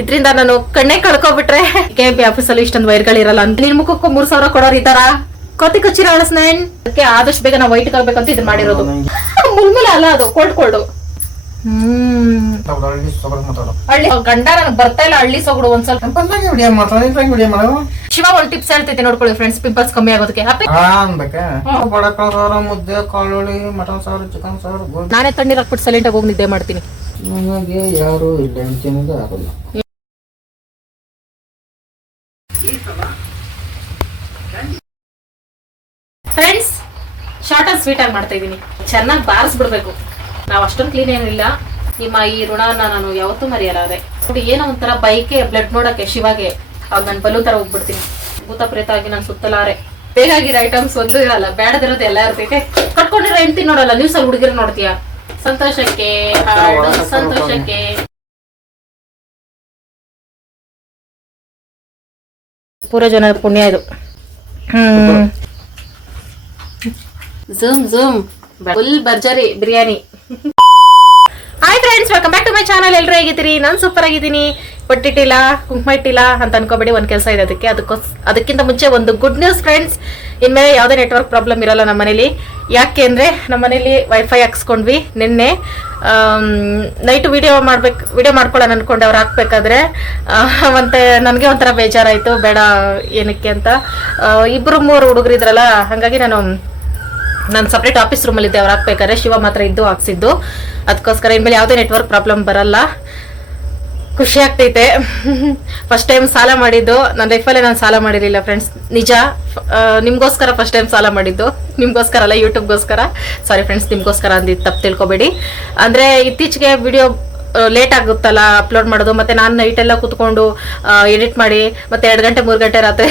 ಇದ್ರಿಂದ ನಾನು ಕಣ್ಣೆ ಕಳ್ಕೊಬಿಟ್ರೆ KMP ಆಫೀಸಲ್ಲಿ ಇಷ್ಟೊಂದು ವೈರ್ಗಳಿರಲ್ಲ ಅಂತ ನಿನ್ ಮುಖಕ್ಕೂ 3,000 ಕೊಡೋರು ಇದ್ದಾರ ಕೊತಿ ಕಚ್ಚಿರ ಅಳಸ್ನೇನ್ ಅದಕ್ಕೆ ಆದಷ್ಟು ಬೇಗ ನಾವು ವೈಟ್ ಆಗ್ಬೇಕಂತ ಇದು ಮಾಡಿರೋದು ಮುಲ್ಮುಲ ಅಲ್ಲ ಅದು ಕೋಲ್ಡ್ ಹಳ್ಳಿ ಗಂಡ ನನಗೆ ಬರ್ತಾ ಇಲ್ಲ ಹಳ್ಳಿ ಸೊಗಡು ಒಂದ್ ಸ್ವಲ್ಪ ಶಿವ ಒಂದ್ ಟಿಪ್ಸ್ ಹೇಳ್ತೈತೆ ನೋಡ್ಕೊಳ್ಳಿ ಫ್ರೆಂಡ್ಸ್ ಪಿಂಪಲ್ಸ್ ಕಮ್ಮಿ ಆಗೋದಕ್ಕೆ ಮುದ್ದೆ ಕಾಳುಳಿ ಮಟನ್ ಸಾರು ಚಿಕನ್ ಸಾರು ನಾನೇ ತಣ್ಣೀರ್ ಹಾಕ್ಬಿಟ್ಟು ಸೈಲೆಂಟ್ ಆಗಿ ಹೋಗಿ ನಿದ್ದೆ ಮಾಡ್ತೀನಿ ನನಗೆ ಯಾರು ಇಲ್ಲ ಆಗೋಲ್ಲ ಫ್ರೆಂಡ್ಸ್ ಶಾರ್ಟ್ ಅಂಡ್ ಸ್ವೀಟ್ ಆಗಿ ಮಾಡ್ತಾ ಇದೀನಿ ಚೆನ್ನಾಗಿ ಬಾರಿಸ್ಬಿಡ್ಬೇಕು ನಾವ್ ಅಷ್ಟೊಂದು ಕ್ಲೀನ್ ಏನಿಲ್ಲ ನಿಮ್ಮ ಈ ಋಣನ ನಾನು ಯಾವತ್ತೂ ಮರೆಯಲ್ಲ ಅದೇ ನೋಡಿ ಏನೋ ಒಂಥರ ಬೈಕೆ ಬ್ಲಡ್ ನೋಡಕ್ಕೆ ಶಿವಾಗೆ ಅವಾಗ ನಾನು ಬಲೂ ತರ ಹೋಗ್ಬಿಡ್ತೀನಿ ಭೂತ ಪ್ರೇತ ಆಗಿ ನಾನು ಸುತ್ತಲಾರೆ ಬೇಕಾಗಿರೋ ಐಟಮ್ಸ್ ಒಂದು ಇರಲ್ಲ ಬೇಡದಿರೋದು ಎಲ್ಲ ಇರ್ತೈತೆ ಕಟ್ಕೊಂಡಿರೋ ಹೆಂಡತಿ ನೋಡಲ್ಲ ನ್ಯೂಸ್ ಅಲ್ಲಿ ಹುಡುಗಿರು ನೋಡ್ತೀಯ ಸಂತೋಷಕ್ಕೆ ಹಾಡು ಸಂತೋಷಕ್ಕೆ ಪೂರ ಜನ ಪುಣ್ಯ ಇದು ಝೂಮ್ ಫುಲ್ ಭರ್ಜರಿ biryani hi friends welcome back to my channel ಎಲ್ಲರೂ ಹೇಗಿದ್ದೀರಿ ನಾನು ಸೂಪರ್ ಆಗಿದ್ದೀನಿ ಪಟ್ಟಿಟ್ಟಿಲ್ಲ ಕುಂಕುಮ ಇಟ್ಟಿಲ್ಲ ಅಂತ ಅನ್ಕೋಬೇಡಿ ಒಂದು ಕೆಲಸ ಇದೆ ಅದಕ್ಕಿಂತ ಮುಂಚೆ ಒಂದು ಗುಡ್ ನ್ಯೂಸ್ ಫ್ರೆಂಡ್ಸ್ ಇನ್ಮೇಲೆ ಯಾವುದೇ ನೆಟ್ವರ್ಕ್ ಪ್ರಾಬ್ಲಮ್ ಇರಲ್ಲ ನಮ್ಮ ಮನೇಲಿ ಯಾಕೆ ಅಂದರೆ ನಮ್ಮ ಮನೇಲಿ ವೈಫೈ ಹಾಕ್ಸ್ಕೊಂಡ್ವಿ ನಿನ್ನೆ ನೈಟ್ ವಿಡಿಯೋ ಮಾಡ್ಕೊಳ್ಳೋಣ ಅನ್ಕೊಂಡೆ ಅವ್ರು ಹಾಕ್ಬೇಕಾದ್ರೆ ಮತ್ತೆ ನನಗೆ ಒಂಥರ ಬೇಜಾರಾಯಿತು ಬೇಡ ಏನಕ್ಕೆ ಅಂತ 2-3 ಹುಡುಗರು ಇದ್ರಲ್ಲ ಹಾಗಾಗಿ ನಾನು ಸಪ್ರೇಟ್ ಆಫೀಸ್ ರೂಮಲ್ಲಿ ಇದ್ದೆ ಅವ್ರು ಹಾಕ್ಬೇಕಾದ್ರೆ ಶಿವ ಮಾತ್ರ ಇದ್ದು ಹಾಕ್ಸಿದ್ದು ಅದಕ್ಕೋಸ್ಕರ ಇನ್ಮೇಲೆ ಯಾವುದೇ ನೆಟ್ವರ್ಕ್ ಪ್ರಾಬ್ಲಮ್ ಬರಲ್ಲ ಖುಷಿ ಆಗ್ತೈತೆ ಫಸ್ಟ್ ಟೈಮ್ ಸಾಲ ಮಾಡಿದ್ದು ನನ್ನ ಲೈಫಲ್ಲೇ ನಾನು ಸಾಲ ಮಾಡಿರಲಿಲ್ಲ ಫ್ರೆಂಡ್ಸ್ ನಿಜ ನಿಮ್ಗೋಸ್ಕರ ಫಸ್ಟ್ ಟೈಮ್ ಸಾಲ ಮಾಡಿದ್ದು ನಿಮ್ಗೋಸ್ಕರ ಅಲ್ಲ ಯೂಟ್ಯೂಬ್ಗೋಸ್ಕರ ಸಾರಿ ಫ್ರೆಂಡ್ಸ್ ನಿಮ್ಗೋಸ್ಕರ ಅಂದಿದ್ದು ತಪ್ಪು ತಿಳ್ಕೊಬೇಡಿ ಅಂದರೆ ಇತ್ತೀಚೆಗೆ ವಿಡಿಯೋ ಲೇಟ್ ಆಗುತ್ತಲ್ಲ ಅಪ್ಲೋಡ್ ಮಾಡೋದು ಮತ್ತೆ ನಾನು ನೈಟ್ ಎಲ್ಲ ಕೂತ್ಕೊಂಡು ಎಡಿಟ್ ಮಾಡಿ ಮತ್ತೆ 2 ಗಂಟೆ 3 ಗಂಟೆ ರಾತ್ರಿ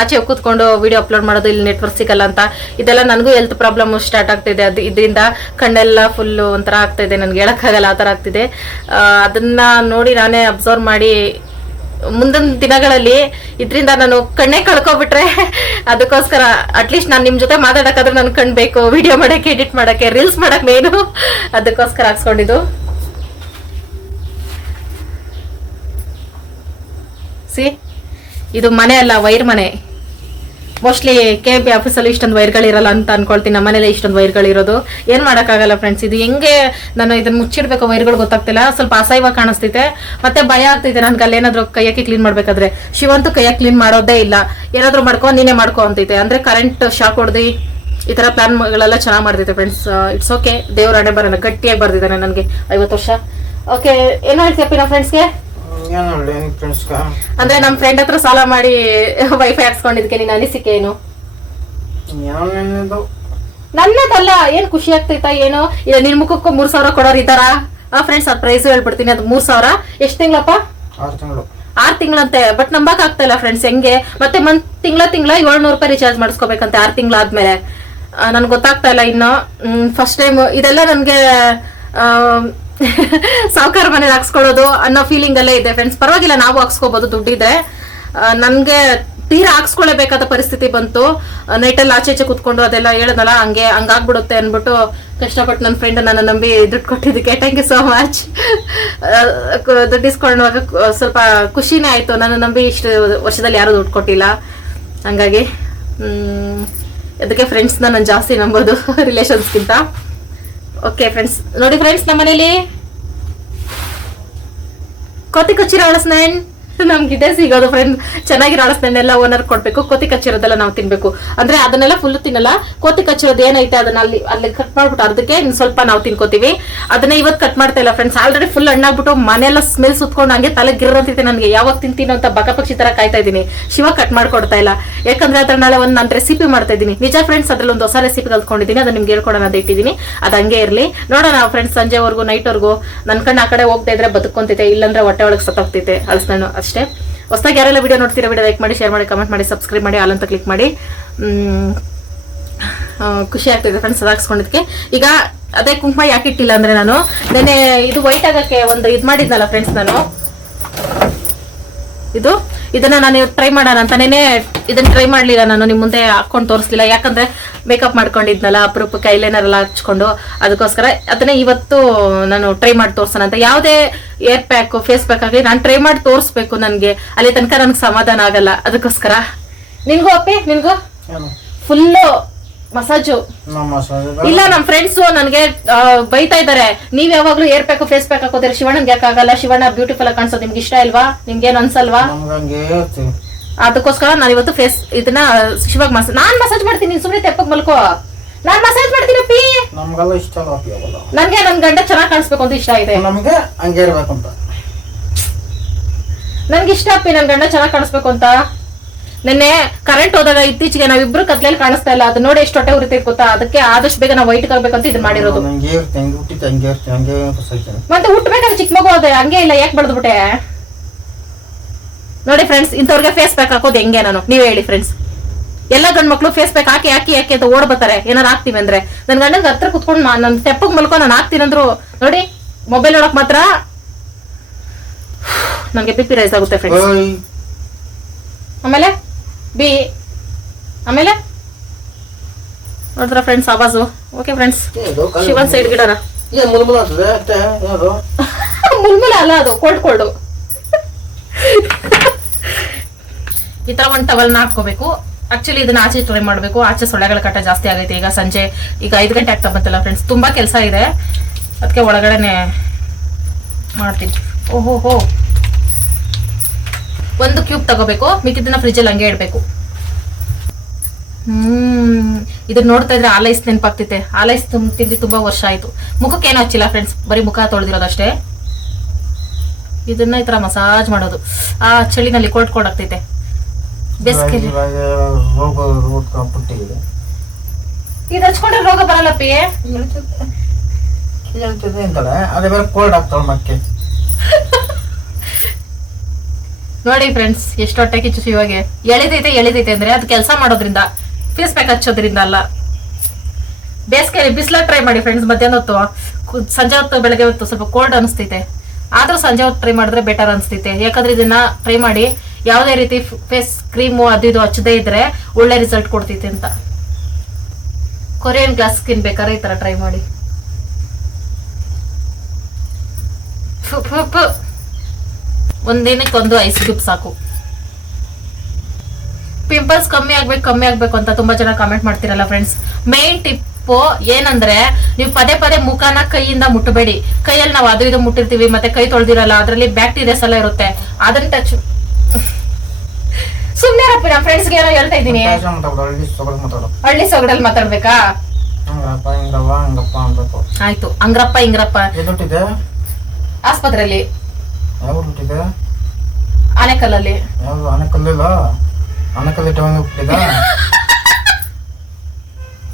ಆಚೆ ಕೂತ್ಕೊಂಡು ವಿಡಿಯೋ ಅಪ್ಲೋಡ್ ಮಾಡೋದು ಇಲ್ಲಿ ನೆಟ್ವರ್ಕ್ ಸಿಗಲ್ಲ ಅಂತ ಇದೆಲ್ಲ ನನಗೂ ಹೆಲ್ತ್ ಪ್ರಾಬ್ಲಮ್ ಸ್ಟಾರ್ಟ್ ಆಗ್ತಿದೆ ಅದು ಇದರಿಂದ ಕಣ್ಣೆಲ್ಲ ಫುಲ್ ಒಂಥರ ಆಗ್ತಿದೆ ನನಗೆ ಹೇಳಕ್ಕಾಗಲ್ಲ ಆ ಥರ ಆಗ್ತಿದೆ ಅದನ್ನ ನೋಡಿ ನಾನೇ ಅಬ್ಸರ್ವ್ ಮಾಡಿ ಮುಂದಿನ ದಿನಗಳಲ್ಲಿ ಇದರಿಂದ ನಾನು ಕಣ್ಣೆ ಕಳ್ಕೊಬಿಟ್ರೆ ಅದಕ್ಕೋಸ್ಕರ ಅಟ್ಲೀಸ್ಟ್ ನಾನು ನಿಮ್ಮ ಜೊತೆ ಮಾತಾಡೋಕ್ಕಾದ್ರೆ ನನ್ ಕಣ್ ಬೇಕು ವಿಡಿಯೋ ಮಾಡಕ್ಕೆ ಎಡಿಟ್ ಮಾಡಕ್ಕೆ ರೀಲ್ಸ್ ಮಾಡಕ್ ಮೇನು ಅದಕ್ಕೋಸ್ಕರ ಹಾಕ್ಸ್ಕೊಂಡಿದ್ದು ಇದು ಮನೆ ಅಲ್ಲ ವೈರ್ ಮನೆ ಮೋಸ್ಟ್ಲಿ KMP ಆಫೀಸಲ್ಲಿ ಇಷ್ಟೊಂದು ವೈರ್ಗಳಿರಲ್ಲ ಅಂತ ಅನ್ಕೊಳ್ತೀನಿ ನಮ್ಮ ಮನೇಲಿ ಇಷ್ಟೊಂದು ವೈರ್ಗಳಿರೋದು ಏನ್ ಮಾಡೋಕ್ಕಾಗಲ್ಲ ಫ್ರೆಂಡ್ಸ್ ಇದು ಹೆಂಗೆ ನಾನು ಇದನ್ನ ಮುಚ್ಚಿಡ್ಬೇಕು ವೈರ್ಗಳು ಗೊತ್ತಾಗ್ತಿಲ್ಲ ಸ್ವಲ್ಪ ಅಸಹ್ಯವಾಗಿ ಕಾಣಿಸ್ತೈತೆ ಮತ್ತೆ ಭಯ ಆಗ್ತೈತೆ ನನ್ಗೆ ಅಲ್ಲೇನಾದ್ರೂ ಕೈಯಾಕಿ ಕ್ಲೀನ್ ಮಾಡ್ಬೇಕಾದ್ರೆ ಶಿವಂತೂ ಕೈಯಾಕಿ ಕ್ಲೀನ್ ಮಾಡೋದೇ ಇಲ್ಲ ಏನಾದ್ರೂ ನೀನೇ ಮಾಡ್ಕೊ ಅಂತೈತೆ ಅಂದ್ರೆ ಕರೆಂಟ್ ಶಾಕ್ ಹೊಡೆದು ಈ ತರ ಪ್ಲಾನ್ಗಳೆಲ್ಲ ಚೆನ್ನಾಗಿ ಮಾಡ್ತೈತೆ ಫ್ರೆಂಡ್ಸ್ ಇಟ್ಸ್ ಓಕೆ ದೇವ್ರ ಹಣೆ ಬರೋಣ ಗಟ್ಟಿಯಾಗಿ ಬರ್ದಿದ್ದಾನೆ ನನಗೆ 50 ವರ್ಷ ಓಕೆ ಏನು ಹೇಳ್ತೀಯಪ್ಪ ನಮ್ಮ ಫ್ರೆಂಡ್ಸ್ಗೆ ಅಂದ್ರೆ ನಮ್ ಫ್ರೆಂಡ್ ಹತ್ರ ಸಾಲ ಮಾಡಿ ವೈಫೈ ಹಾಕ್ಸ್ಕೊಂಡಿದ್ಕೆ ನಿನ್ನ ಅನಿಸಿಕೆ ಏನು ನನ್ನದಲ್ಲ ಏನ್ ಖುಷಿ ಆಗ್ತೈತಾ ಏನೋ ನಿನ್ ಮುಖಕ್ಕೂ 3,000 ಕೊಡೋರು ಇದ್ದಾರ ಫ್ರೆಂಡ್ಸ್ ಅದ್ ಪ್ರೈಸ್ ಹೇಳ್ಬಿಡ್ತೀನಿ ಅದು 3,000 ಎಷ್ಟ್ ತಿಂಗಳಪ್ಪ 6 ತಿಂಗಳಂತೆ ಬಟ್ ನಂಬಕ್ ಆಗ್ತಾ ಇಲ್ಲ ಫ್ರೆಂಡ್ಸ್ ಹೆಂಗೆ ಮತ್ತೆ ತಿಂಗಳ 700 ರೂಪಾಯಿ ರಿಚಾರ್ಜ್ ಮಾಡಿಸ್ಕೋಬೇಕಂತೆ 6 ತಿಂಗಳಾದ್ಮೇಲೆ ನನ್ಗೆ ಗೊತ್ತಾಗ್ತಾ ಇಲ್ಲ ಇನ್ನು ಫಸ್ಟ್ ಟೈಮ್ ಇದೆಲ್ಲ ನನ್ಗೆ ಸಾವುಕಾರ ಮನೇಲಿ ಹಾಕ್ಸ್ಕೊಳ್ಳೋದು ಅನ್ನೋ ಫೀಲಿಂಗ್ ಅಲ್ಲೇ ಇದೆ ಫ್ರೆಂಡ್ಸ್ ಪರವಾಗಿಲ್ಲ ನಾವು ಹಾಕ್ಸ್ಕೋಬಹುದು ದುಡ್ಡಿದ್ರೆ ನನ್ಗೆ ತೀರಾ ಹಾಕ್ಸ್ಕೊಳ್ಳೇಬೇಕಾದ ಪರಿಸ್ಥಿತಿ ಬಂತು ನೈಟಲ್ಲಿ ಆಚೆ ಕುತ್ಕೊಂಡು ಅದೆಲ್ಲ ಹೇಳದಲ್ಲ ಹಂಗಾಗ್ಬಿಡುತ್ತೆ ಅನ್ಬಿಟ್ಟು ಕಷ್ಟಪಟ್ಟು ನನ್ನ ಫ್ರೆಂಡ್ ನನ್ನ ನಂಬಿ ದುಡ್ಡು ಕೊಟ್ಟಿದ್ದಕ್ಕೆ ಥ್ಯಾಂಕ್ ಯು ಸೋ ಮಚ್ ದುಡ್ಡು ಇಸ್ಕೊಳ್ಳುವಾಗ ಸ್ವಲ್ಪ ಖುಷಿನೇ ಆಯ್ತು ನನ್ನ ನಂಬಿ ಇಷ್ಟು ವರ್ಷದಲ್ಲಿ ಯಾರು ದುಡ್ಡು ಕೊಟ್ಟಿಲ್ಲ ಹಂಗಾಗಿ ಅದಕ್ಕೆ ಫ್ರೆಂಡ್ಸ್ನ ನಾನು ಜಾಸ್ತಿ ನಂಬೋದು ರಿಲೇಷನ್ಸ್ಗಿಂತ ಓಕೆ ಫ್ರೆಂಡ್ಸ್ ನೋಡಿ ಫ್ರೆಂಡ್ಸ್ ನಮ್ಮ ಮನೇಲಿ ಕೊತಿ ಕಚ್ಚಿರೋ ಅಳಸ್ನೇನ್ ನಮ್ಗೆ ಇದೇ ಸಿಗೋದು ಫ್ರೆಂಡ್ ಚೆನ್ನಾಗಿರೋ ಅಳಸ್ನೆಲ್ಲ ಓನರ್ ಕೊಡ್ಬೇಕು ಕೋತಿ ಕಚ್ಚಿರೋದೆಲ್ಲ ನಾವು ತಿನ್ಬೇಕು ಅಂದ್ರೆ ಅದನ್ನೆಲ್ಲ ಫುಲ್ ತಿನ್ನಲ್ಲ ಕೋತಿ ಕಚ್ಚಿರೋದು ಏನೈತೆ ಅದನ್ನ ಅಲ್ಲಿ ಕಟ್ ಮಾಡ್ಬಿಟ್ಟು ಅರ್ಧಕ್ಕೆ ಇನ್ ಸ್ವಲ್ಪ ನಾವು ತಿನ್ಕೋತೀವಿ ಅದನ್ನ ಇವತ್ತು ಕಟ್ ಮಾಡ್ತಾ ಇಲ್ಲ ಫ್ರೆಂಡ್ಸ್ ಆಲ್ರೆಡಿ ಫುಲ್ ಹಣ್ಣಾಗ್ಬಿಟ್ಟು ಮನೆಯೆಲ್ಲ ಸ್ಮೆಲ್ ಸುತ್ಕೊಂಡು ಹಂಗೆ ತಲೆ ಗಿರ್ರಂತಿದೆ ನನಗೆ ಯಾವಾಗ ತಿಂತೀನೋ ಅಂತ ಬಕಪಕ್ಷಿ ತರ ಕಾಯ್ತಾ ಇದೀನಿ ಶಿವ ಕಟ್ ಮಾಡ್ಕೊಡ್ತಾ ಇಲ್ಲ ಯಾಕಂದ್ರೆ ಅದ್ರ ನಾಳೆ ಒಂದು ನಾನು ರೆಸಿಪಿ ಮಾಡ್ತಾ ಇದೀನಿ ನಿಜ ಫ್ರೆಂಡ್ಸ್ ಅದ್ರಲ್ಲಿ ಒಂದು ಹೊಸ ರೆಸಿಪಿ ಕಲ್ತ್ಕೊಂಡಿದ್ದೀನಿ ಅದನ್ನ ನಿಮ್ಗೆ ಹೇಳ್ಕೊಡೋಣ ಅಂತ ಇಟ್ಟಿದ್ದೀನಿ ಅದು ಹಂಗೆ ಇರ್ಲಿ ನೋಡೋಣ ಫ್ರೆಂಡ್ಸ್ ಸಂಜೆವರೆಗೂ ನೈಟ್ವರೆಗೂ ನನ್ನ ಕಣ್ಣು ಆ ಕಡೆ ಹೋಗ್ತಾ ಇದ್ರೆ ಬದುಕೊಂತೈತೆ ಇಲ್ಲಾಂದ್ರೆ ಹೊಟ್ಟೆ ಒಳಗೆ ಸತ್ತೋಗ್ತೈತೆ ಅಳ್ಸ್ಕೊಂಡು ಅಷ್ಟೇ ಹೊಸದಾಗಿ ಯಾರೆಲ್ಲ ವಿಡಿಯೋ ನೋಡ್ತೀರಾ ವಿಡಿಯೋ ಲೈಕ್ ಮಾಡಿ ಶೇರ್ ಮಾಡಿ ಕಮೆಂಟ್ ಮಾಡಿ ಸಬ್ಸ್ಕ್ರೈಬ್ ಮಾಡಿ ಆಲ್ ಅಂತ ಕ್ಲಿಕ್ ಮಾಡಿ ಖುಷಿ ಆಗ್ತಿದೆ ಫ್ರೆಂಡ್ಸ್ ಅದಾಕ್ಸ್ಕೊಂಡಿದ್ಕೆ ಈಗ ಅದೇ ಕುಂಕುಮ ಯಾಕೆ ಇಟ್ಟಿಲ್ಲ ಅಂದ್ರೆ ನಾನು ನೆನೆ ಇದು ವೈಟ್ ಆಗಕ್ಕೆ ಒಂದು ಇದು ಮಾಡಿದ್ನಲ್ಲ ಫ್ರೆಂಡ್ಸ್ ನಾನು ಇದನ್ನ ನಾನು ಟ್ರೈ ಮಾಡೋಣ ಅಂತ ಇದನ್ನ ಟ್ರೈ ಮಾಡ್ಲಿಲ್ಲ ನಾನು ನಿಮ್ ಮುಂದೆ ಹಾಕೊಂಡು ತೋರಿಸ್ಲಿಲ್ಲ ಯಾಕಂದ್ರೆ ಮೇಕಪ್ ಮಾಡ್ಕೊಂಡಿದ್ನಲ್ಲ ಅಪರೂಪಕ್ಕೆ ಐಲೈನರ್ ಎಲ್ಲ ಹಚ್ಕೊಂಡು ಅದಕ್ಕೋಸ್ಕರ ಅದನ್ನೇ ಇವತ್ತು ನಾನು ಟ್ರೈ ಮಾಡಿ ತೋರ್ಸೋಣ ಅಂತ ಯಾವುದೇ ಏರ್ ಪ್ಯಾಕ್ ಫೇಸ್ ಪ್ಯಾಕ್ ಆಗಲಿ ನಾನು ಟ್ರೈ ಮಾಡಿ ತೋರಿಸ್ಬೇಕು. ನನ್ಗೆ ಅಲ್ಲಿ ತನಕ ನನ್ಗೆ ಸಮಾಧಾನ ಆಗಲ್ಲ. ಅದಕ್ಕೋಸ್ಕರ ನಿನ್ಗೂ ಅಪ್ಪಿ ನಿನ್ಗೂ ಫುಲ್ಲು ಮಸಾಜು ಇಲ್ಲ. ನಮ್ ಫ್ರೆಂಡ್ಸ್ ನನ್ಗೆ ಬೈತಾ ಇದಾರೆ, ನೀವ್ ಯಾವಾಗ್ಲೂ ಏರ್ ಪ್ಯಾಕ್ ಫೇಸ್ ಪ್ಯಾಕ್ ಹಾಕೋದ್ರೆ ಶಿವಣ್ಣನ್ಗೆ ಯಾಕಾಗಲ್ಲ, ಶಿವಣ್ಣ ಬ್ಯೂಟಿಫುಲ್ ಆಗಿ ಕಾಣಿಸೋದು ನಿಮ್ಗೆ ಇಷ್ಟ ಇಲ್ವಾ, ನಿಮ್ಗೇನು ಅನ್ಸಲ್ವಾ? ಅದಕ್ಕೋಸ್ಕರ ನಾನು ಇವತ್ತು ಫೇಸ್ ಇದನ್ನ ಶಿವಾಗ ನಾನ್ ಮಸಾಜ್ ಮಾಡ್ತೀನಿ. ಸುಮ್ನೆ ತೆಪ್ಪಗ್ ಮಲ್ಕೋ, ನಾನ್ ಮಸಾಜ್ ಮಾಡ್ತೀನಿ ಅಪ್ಪಿ. ನಮ್ಗೆಲ್ಲ ಇಷ್ಟ ನನ್ಗೆ ನನ್ ಗಂಡ ಚೆನ್ನಾಗ್ ಕಾಣಿಸ್ಬೇಕು ಅಂತ ಇಷ್ಟ ಇದೆ. ನಮ್ಗೆ ಹಂಗೆ ಇರ್ಬೇಕು ಅಂತ ನನ್ಗೆ ಇಷ್ಟ ಅಪ್ಪಿ, ನನ್ ಗಂಡ ಚೆನ್ನಾಗ್ ಕಾಣಿಸ್ಬೇಕು ಅಂತ. ನಿನ್ನೆ ಕರೆಂಟ್ ಹೋದಾಗ ಇತ್ತೀಚೆಗೆ ನಾವಿಬ್ರು ಕತ್ಲೆಯಲ್ಲಿ ಕಾಣಿಸ್ತಾ ಇಲ್ಲ. ಅದು ನೋಡಿ ಎಷ್ಟು ಹೊಟ್ಟೆ ಉರಿತೈತೆ ಗೊತ್ತಾ. ಅದಕ್ಕೆ ಆದಷ್ಟು ಬೇಗ ನಾವು ವೈಟ್ ಆಗ್ಬೇಕಂತ ಇದು ಮಾಡಿರೋದು. ಮತ್ತೆ ಹುಟ್ಟಬೇಕಾದ್ರೆ ಚಿಕ್ಕ ಮಗು ಅದೇ ಹಂಗೆ ಇಲ್ಲ, ಯಾಕೆ ಬಡ್ದ್ಬಿಟ್ಟೆ ನೋಡಿ ಫ್ರೆಂಡ್ಸ್. ಇಂಥವ್ರಿಗೆ ಫೇಸ್ ಪ್ಯಾಕ್ ಹಾಕೋದು ಹೆಂಗೆ ನಾನು ನೀವ್ ಹೇಳಿ ಫ್ರೆಂಡ್ಸ್. ಎಲ್ಲ ಗಂಡ್ ಮಕ್ಳು ಫೇಸ್ ಪ್ಯಾಕ್ ಹಾಕಿ ಹಾಕಿ ಹಾಕಿ ಅಂತ ಓಡ್ ಬರ್ತಾರೆ ಏನಾರು ಹಾಕ್ತಿವಿ ಅಂದ್ರೆ. ನನ್ ಗಂಡಂಗ್ ಹತ್ರ ಕುತ್ಕೊಂಡು ನನ್ ತೆಪ್ಪಗ್ ಮಲ್ಕೊ ನಾನು ಹಾಕ್ತೀನಂದ್ರು ನೋಡಿ ಮೊಬೈಲ್ ನೋಡಕ್ ಮಾತ್ರ ನನ್ಗೆ ಪಿಪಿ ರೈಸ್ ಆಗುತ್ತೆ ಫ್ರೆಂಡ್ಸ್. ಆಮೇಲೆ ಆಮೇಲೆ ನೋಡಿದ್ರ ಫ್ರೆಂಡ್ಸ್ ಆವಾಜು. ಓಕೆ ಫ್ರೆಂಡ್ಸ್, ಶಿವನ್ ಸೈಡ್ ಗಿಡನ ಮುಲ್ಮುಲ ಅಲ್ಲ, ಅದು ಕೋಲ್ಡ್. ಈ ತರ ಒಂದ್ ಟವಲ್ನ ಹಾಕೋಬೇಕು. ಆಕ್ಚುಲಿ ಇದನ್ನ ಆಚೆ ಟ್ರೈ ಮಾಡ್ಬೇಕು. ಆಚೆ ಸೊಳ್ಳೆಗಳ ಕಾಟ ಜಾಸ್ತಿ ಆಗೈತೆ ಈಗ. ಸಂಜೆ ಈಗ 5 ಗಂಟೆ ಆಗ್ತಾ ಬಂತಲ್ಲ ಫ್ರೆಂಡ್ಸ್, ತುಂಬಾ ಕೆಲಸ ಇದೆ. ಅದಕ್ಕೆ ಒಳಗಡೆನೆ ಮಾಡ್ತೀನಿ. ಓಹೋ, ಒಂದು ಕ್ಯೂಬ್ ತಗೋಬೇಕು, ಮಿಕ್ಕಿದ್ದನ್ನ ಫ್ರಿಜ್ಜಲ್ಲಿ ಹಂಗೆ ಇಡ್ಬೇಕು. ಇದನ್ನ ನೋಡ್ತಾ ಇದ್ರೆ ಆಲೈಸ್ ನೆನಪಾಗ್ತೈತೆ. ಆಲೈಸ್ ತಿಂದು ತುಂಬಾ ವರ್ಷ ಆಯ್ತು. ಮುಖಕ್ಕೆ ಏನೋ ಹಚ್ಚಿಲ್ಲ ಫ್ರೆಂಡ್ಸ್, ಬರೀ ಮುಖ ತೊಳೆದಿರೋದಷ್ಟೇ. ಇದನ್ನ ಈ ತರ ಮಸಾಜ್ ಮಾಡೋದು. ಆ ಚಳಿನಲ್ಲಿ ಕೋಲ್ಡ್ ಆಗ್ತೈತೆ. ಬೇಸಿಗೆ ಇದು ಹಚ್ಕೊಂಡ್ರೆ ರೋಗ ಬರಲ್ಲಪ್ಪಿ. ಕೋಲ್ಡ್ ಆಗ್ತಾವ ಮತ್ತೆ. ನೋಡಿ ಫ್ರೆಂಡ್ಸ್, ಎಷ್ಟು ಹೊಟ್ಟೆ ಕಿಚ್ಚು ಇವಾಗ ಎಳಿದೈತೆ ಅಂದ್ರೆ ಅದು ಕೆಲಸ ಮಾಡೋದ್ರಿಂದ, ಫೇಸ್ ಪ್ಯಾಕ್ ಹಚ್ಚೋದ್ರಿಂದ ಅಲ್ಲ. ಬೇಸಿಗೆ ಬಿಸಿಲಾಗ ಟ್ರೈ ಮಾಡಿ ಫ್ರೆಂಡ್ಸ್. ಮಧ್ಯಾಹ್ನ ಹೊತ್ತು, ಸಂಜೆ ಹೊತ್ತು, ಬೆಳಗ್ಗೆ ಹೊತ್ತು ಸ್ವಲ್ಪ ಕೋಲ್ಡ್ ಅನಿಸ್ತೈತೆ. ಆದ್ರೂ ಸಂಜೆ ಹೊತ್ತು ಟ್ರೈ ಮಾಡಿದ್ರೆ ಬೆಟರ್ ಅನಿಸ್ತೈತೆ. ಯಾಕಂದ್ರೆ ಇದನ್ನ ಟ್ರೈ ಮಾಡಿ ಯಾವುದೇ ರೀತಿ ಫೇಸ್ ಕ್ರೀಮು ಅದು ಇದು ಹಚ್ಚದೇ ಇದ್ರೆ ಒಳ್ಳೆ ರಿಸಲ್ಟ್ ಕೊಡ್ತೈತೆ ಅಂತ. ಕೊರಿಯನ್ ಗ್ಲಾಸ್ ಸ್ಕಿನ್ ಬೇಕಾದ್ರೆ ಈ ತರ ಟ್ರೈ ಮಾಡಿ. ಒಂದಿನಕ್ಕೆ ಒಂದು ಐಸ್ ಕ್ಯೂಬ್ ಸಾಕು. ಪಿಂಪಲ್ಸ್ ಕಮ್ಮಿ ಆಗ್ಬೇಕು ಅಂತ ತುಂಬಾ ಜನ ಕಾಮೆಂಟ್ ಮಾಡ್ತಿರಲ್ಲ ಫ್ರೆಂಡ್ಸ್. ಮೇನ್ ಟಿಪ್ ಏನಂದ್ರೆ, ನೀವು ಪದೇ ಪದೇ ಮುಖನ ಕೈಯಿಂದ ಮುಟ್ಟಬೇಡಿ. ಕೈಯಲ್ಲಿ ನಾವು ಅದು ಇದು ಮುಟ್ಟಿರ್ತೀವಿ, ಮತ್ತೆ ಕೈ ತೊಳ್ದಿರಲ್ಲ, ಅದ್ರಲ್ಲಿ ಬ್ಯಾಕ್ಟೀರಿಯಾಸ್ ಎಲ್ಲ ಇರುತ್ತೆ. ಅದನ್ನ ಟಚ್ ಸುಮ್ನೆ ನಮ್ಮ ಫ್ರೆಂಡ್ಸ್ಗೆ ಏನೋ ಹೇಳ್ತಾ ಇದ್ದೀನಿ. ಹಳ್ಳಿ ಸೊಗಡಲ್ಲಿ ಮಾತಾಡ್ಬೇಕಾ? ಆಯ್ತು, ಹಂಗ್ರಪ್ಪ ಹಿಂಗ್ರಪ್ಪ. ಆಸ್ಪತ್ರೆಯಲ್ಲಿ, ಆನೆಕಲ್ಲಲ್ಲಿ.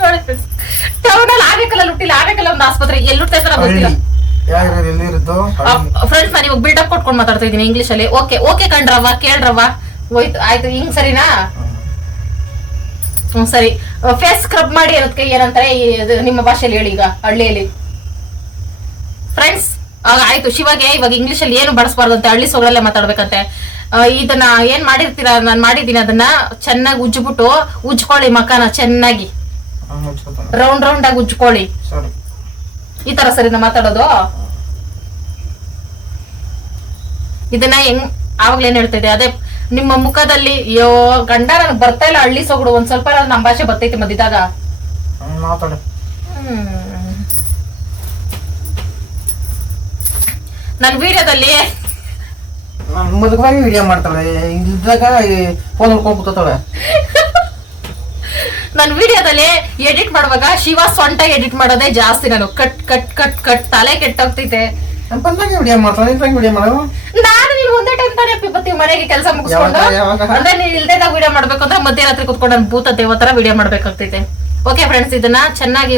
ನೋಡಿ ಟೌನ್ ಅಲ್ಲಿ ಆನೆಕಲ್ಲಲ್ಲಿ ಹುಟ್ಟಿಲ್ಲ. ಆನೆಕಲ್ಲ ಒಂದು ಆಸ್ಪತ್ರೆ ಎಲ್ಲಿ ಹುಟ್ತಾ ಇದ್ದಾರ ಗೊತ್ತಿಲ್ಲ ಫ್ರೆಂಡ್ಸ್. ನಾನು ಇವಾಗ ಬಿಲ್ಡಪ್ ಕೊಟ್ಕೊಂಡು ಮಾತಾಡ್ತಾ ಇದ್ದೀನಿ ಇಂಗ್ಲಿಷ್ ಅಲ್ಲಿ. ಓಕೆ ಕಣ್ರವ್ವ, ಕೇಳ್ರವ್ವ, ಹೋಯ್ತು ಆಯ್ತು. ಹಿಂಗ್ ಸರಿನಾ? ಸರಿ. ಫೇಸ್ ಸ್ಕ್ರಬ್ ಮಾಡಿ ಇರೋದಕ್ಕೆ ಏನಂತಾರೆ ನಿಮ್ಮ ಭಾಷೆಯಲ್ಲಿ ಹೇಳಿ. ಈಗ ಹಳ್ಳಿಯಲ್ಲಿ ಫ್ರೆಂಡ್ಸ್ ಆಯ್ತು. ಶಿವಾಗೆ ಇವಾಗ ಇಂಗ್ಲಿಷ್ ಅಲ್ಲಿ ಏನು ಬಳಸಬಾರ್ದು ಅಂತ, ಹಳ್ಳಿ ಸೊಗಡಲ್ಲೇ ಮಾತಾಡ್ಬೇಕಂತೆ. ಇದನ್ನ ಏನ್ ಮಾಡಿರ್ತೀರಾ, ನಾನ್ ಮಾಡಿದೀನಿ. ಅದನ್ನ ಚೆನ್ನಾಗಿ ಉಜ್ಜಿಬಿಟ್ಟು ಉಜ್ಕೊಳ್ಳಿ ಮಕಾನ ಚೆನ್ನಾಗಿ ರೌಂಡ್ ಆಗಿ ಉಜ್ಕೊಳ್ಳಿ. ಈ ತರ ಸರಿನಾ ಮಾತಾಡೋದು? ಇದನ್ನ ಹೆಂಗ್ ಆವಾಗ್ಲೇ ಏನ್ ಹೇಳ್ತಾ ಇದ್ದೆ, ಅದೇ ನಿಮ್ಮ ಮುಖದಲ್ಲಿ ಅಯ್ಯೋ ಗಂಡ ನನಗೆ ಬರ್ತಾ ಇಲ್ಲ ಹಳ್ಳಿ ಸೊಗಡು. ಒಂದ್ ಸ್ವಲ್ಪ ನಮ್ಮ ಭಾಷೆ ಬರ್ತೈತಿ ಮದ್ದಿದಾಗ. ನನ್ ವಿಡಿಯೋದಲ್ಲಿ ಮದುವಾಗಿ ವಿಡಿಯೋ ಮಾಡ್ತಾಳೆ, ಇದ್ದಾಗ ಫೋನ್ ನೋಡ್ಕೊಂಡು ಕೂತಾಳೆ. ನನ್ ವಿಡಿಯೋದಲ್ಲಿ ಎಡಿಟ್ ಮಾಡುವಾಗ ಶಿವ ಸೊಂಟ ಎಡಿಟ್ ಮಾಡೋದೇ ಜಾಸ್ತಿ. ನಾನು ಕಟ್ ಕಟ್ ಕಟ್ ಕಟ್ ತಲೆ ಕೆಟ್ಟೋಗ್ತೈತೆ. ವಿಡಿಯೋ ಮಾಡ್ತಾಳೆ, ವಿಡಿಯೋ ಮಾಡೋ. ನಾನು ನೀನ್ ಒಂದೇ ಟೈಮ್ ತಾನೇ ಬರ್ತೀವಿ ಮನೆಗೆ ಕೆಲಸ ಮುಗಿಸ್ಕೊಂಡು. ಅಂದ್ರೆ ನೀನ್ ಇಲ್ದೇದಾಗ ವಿಡಿಯೋ ಮಾಡ್ಬೇಕು ಅಂದ್ರೆ ಮಧ್ಯರಾತ್ರಿ ಕುತ್ಕೊಂಡು ನಾನು ಭೂತ ದೇವ ತರ ವಿಡಿಯೋ ಮಾಡ್ಬೇಕಾಗ್ತೈತೆ. ಓಕೆ ಫ್ರೆಂಡ್ಸ್, ಇದನ್ನ ಚೆನ್ನಾಗಿ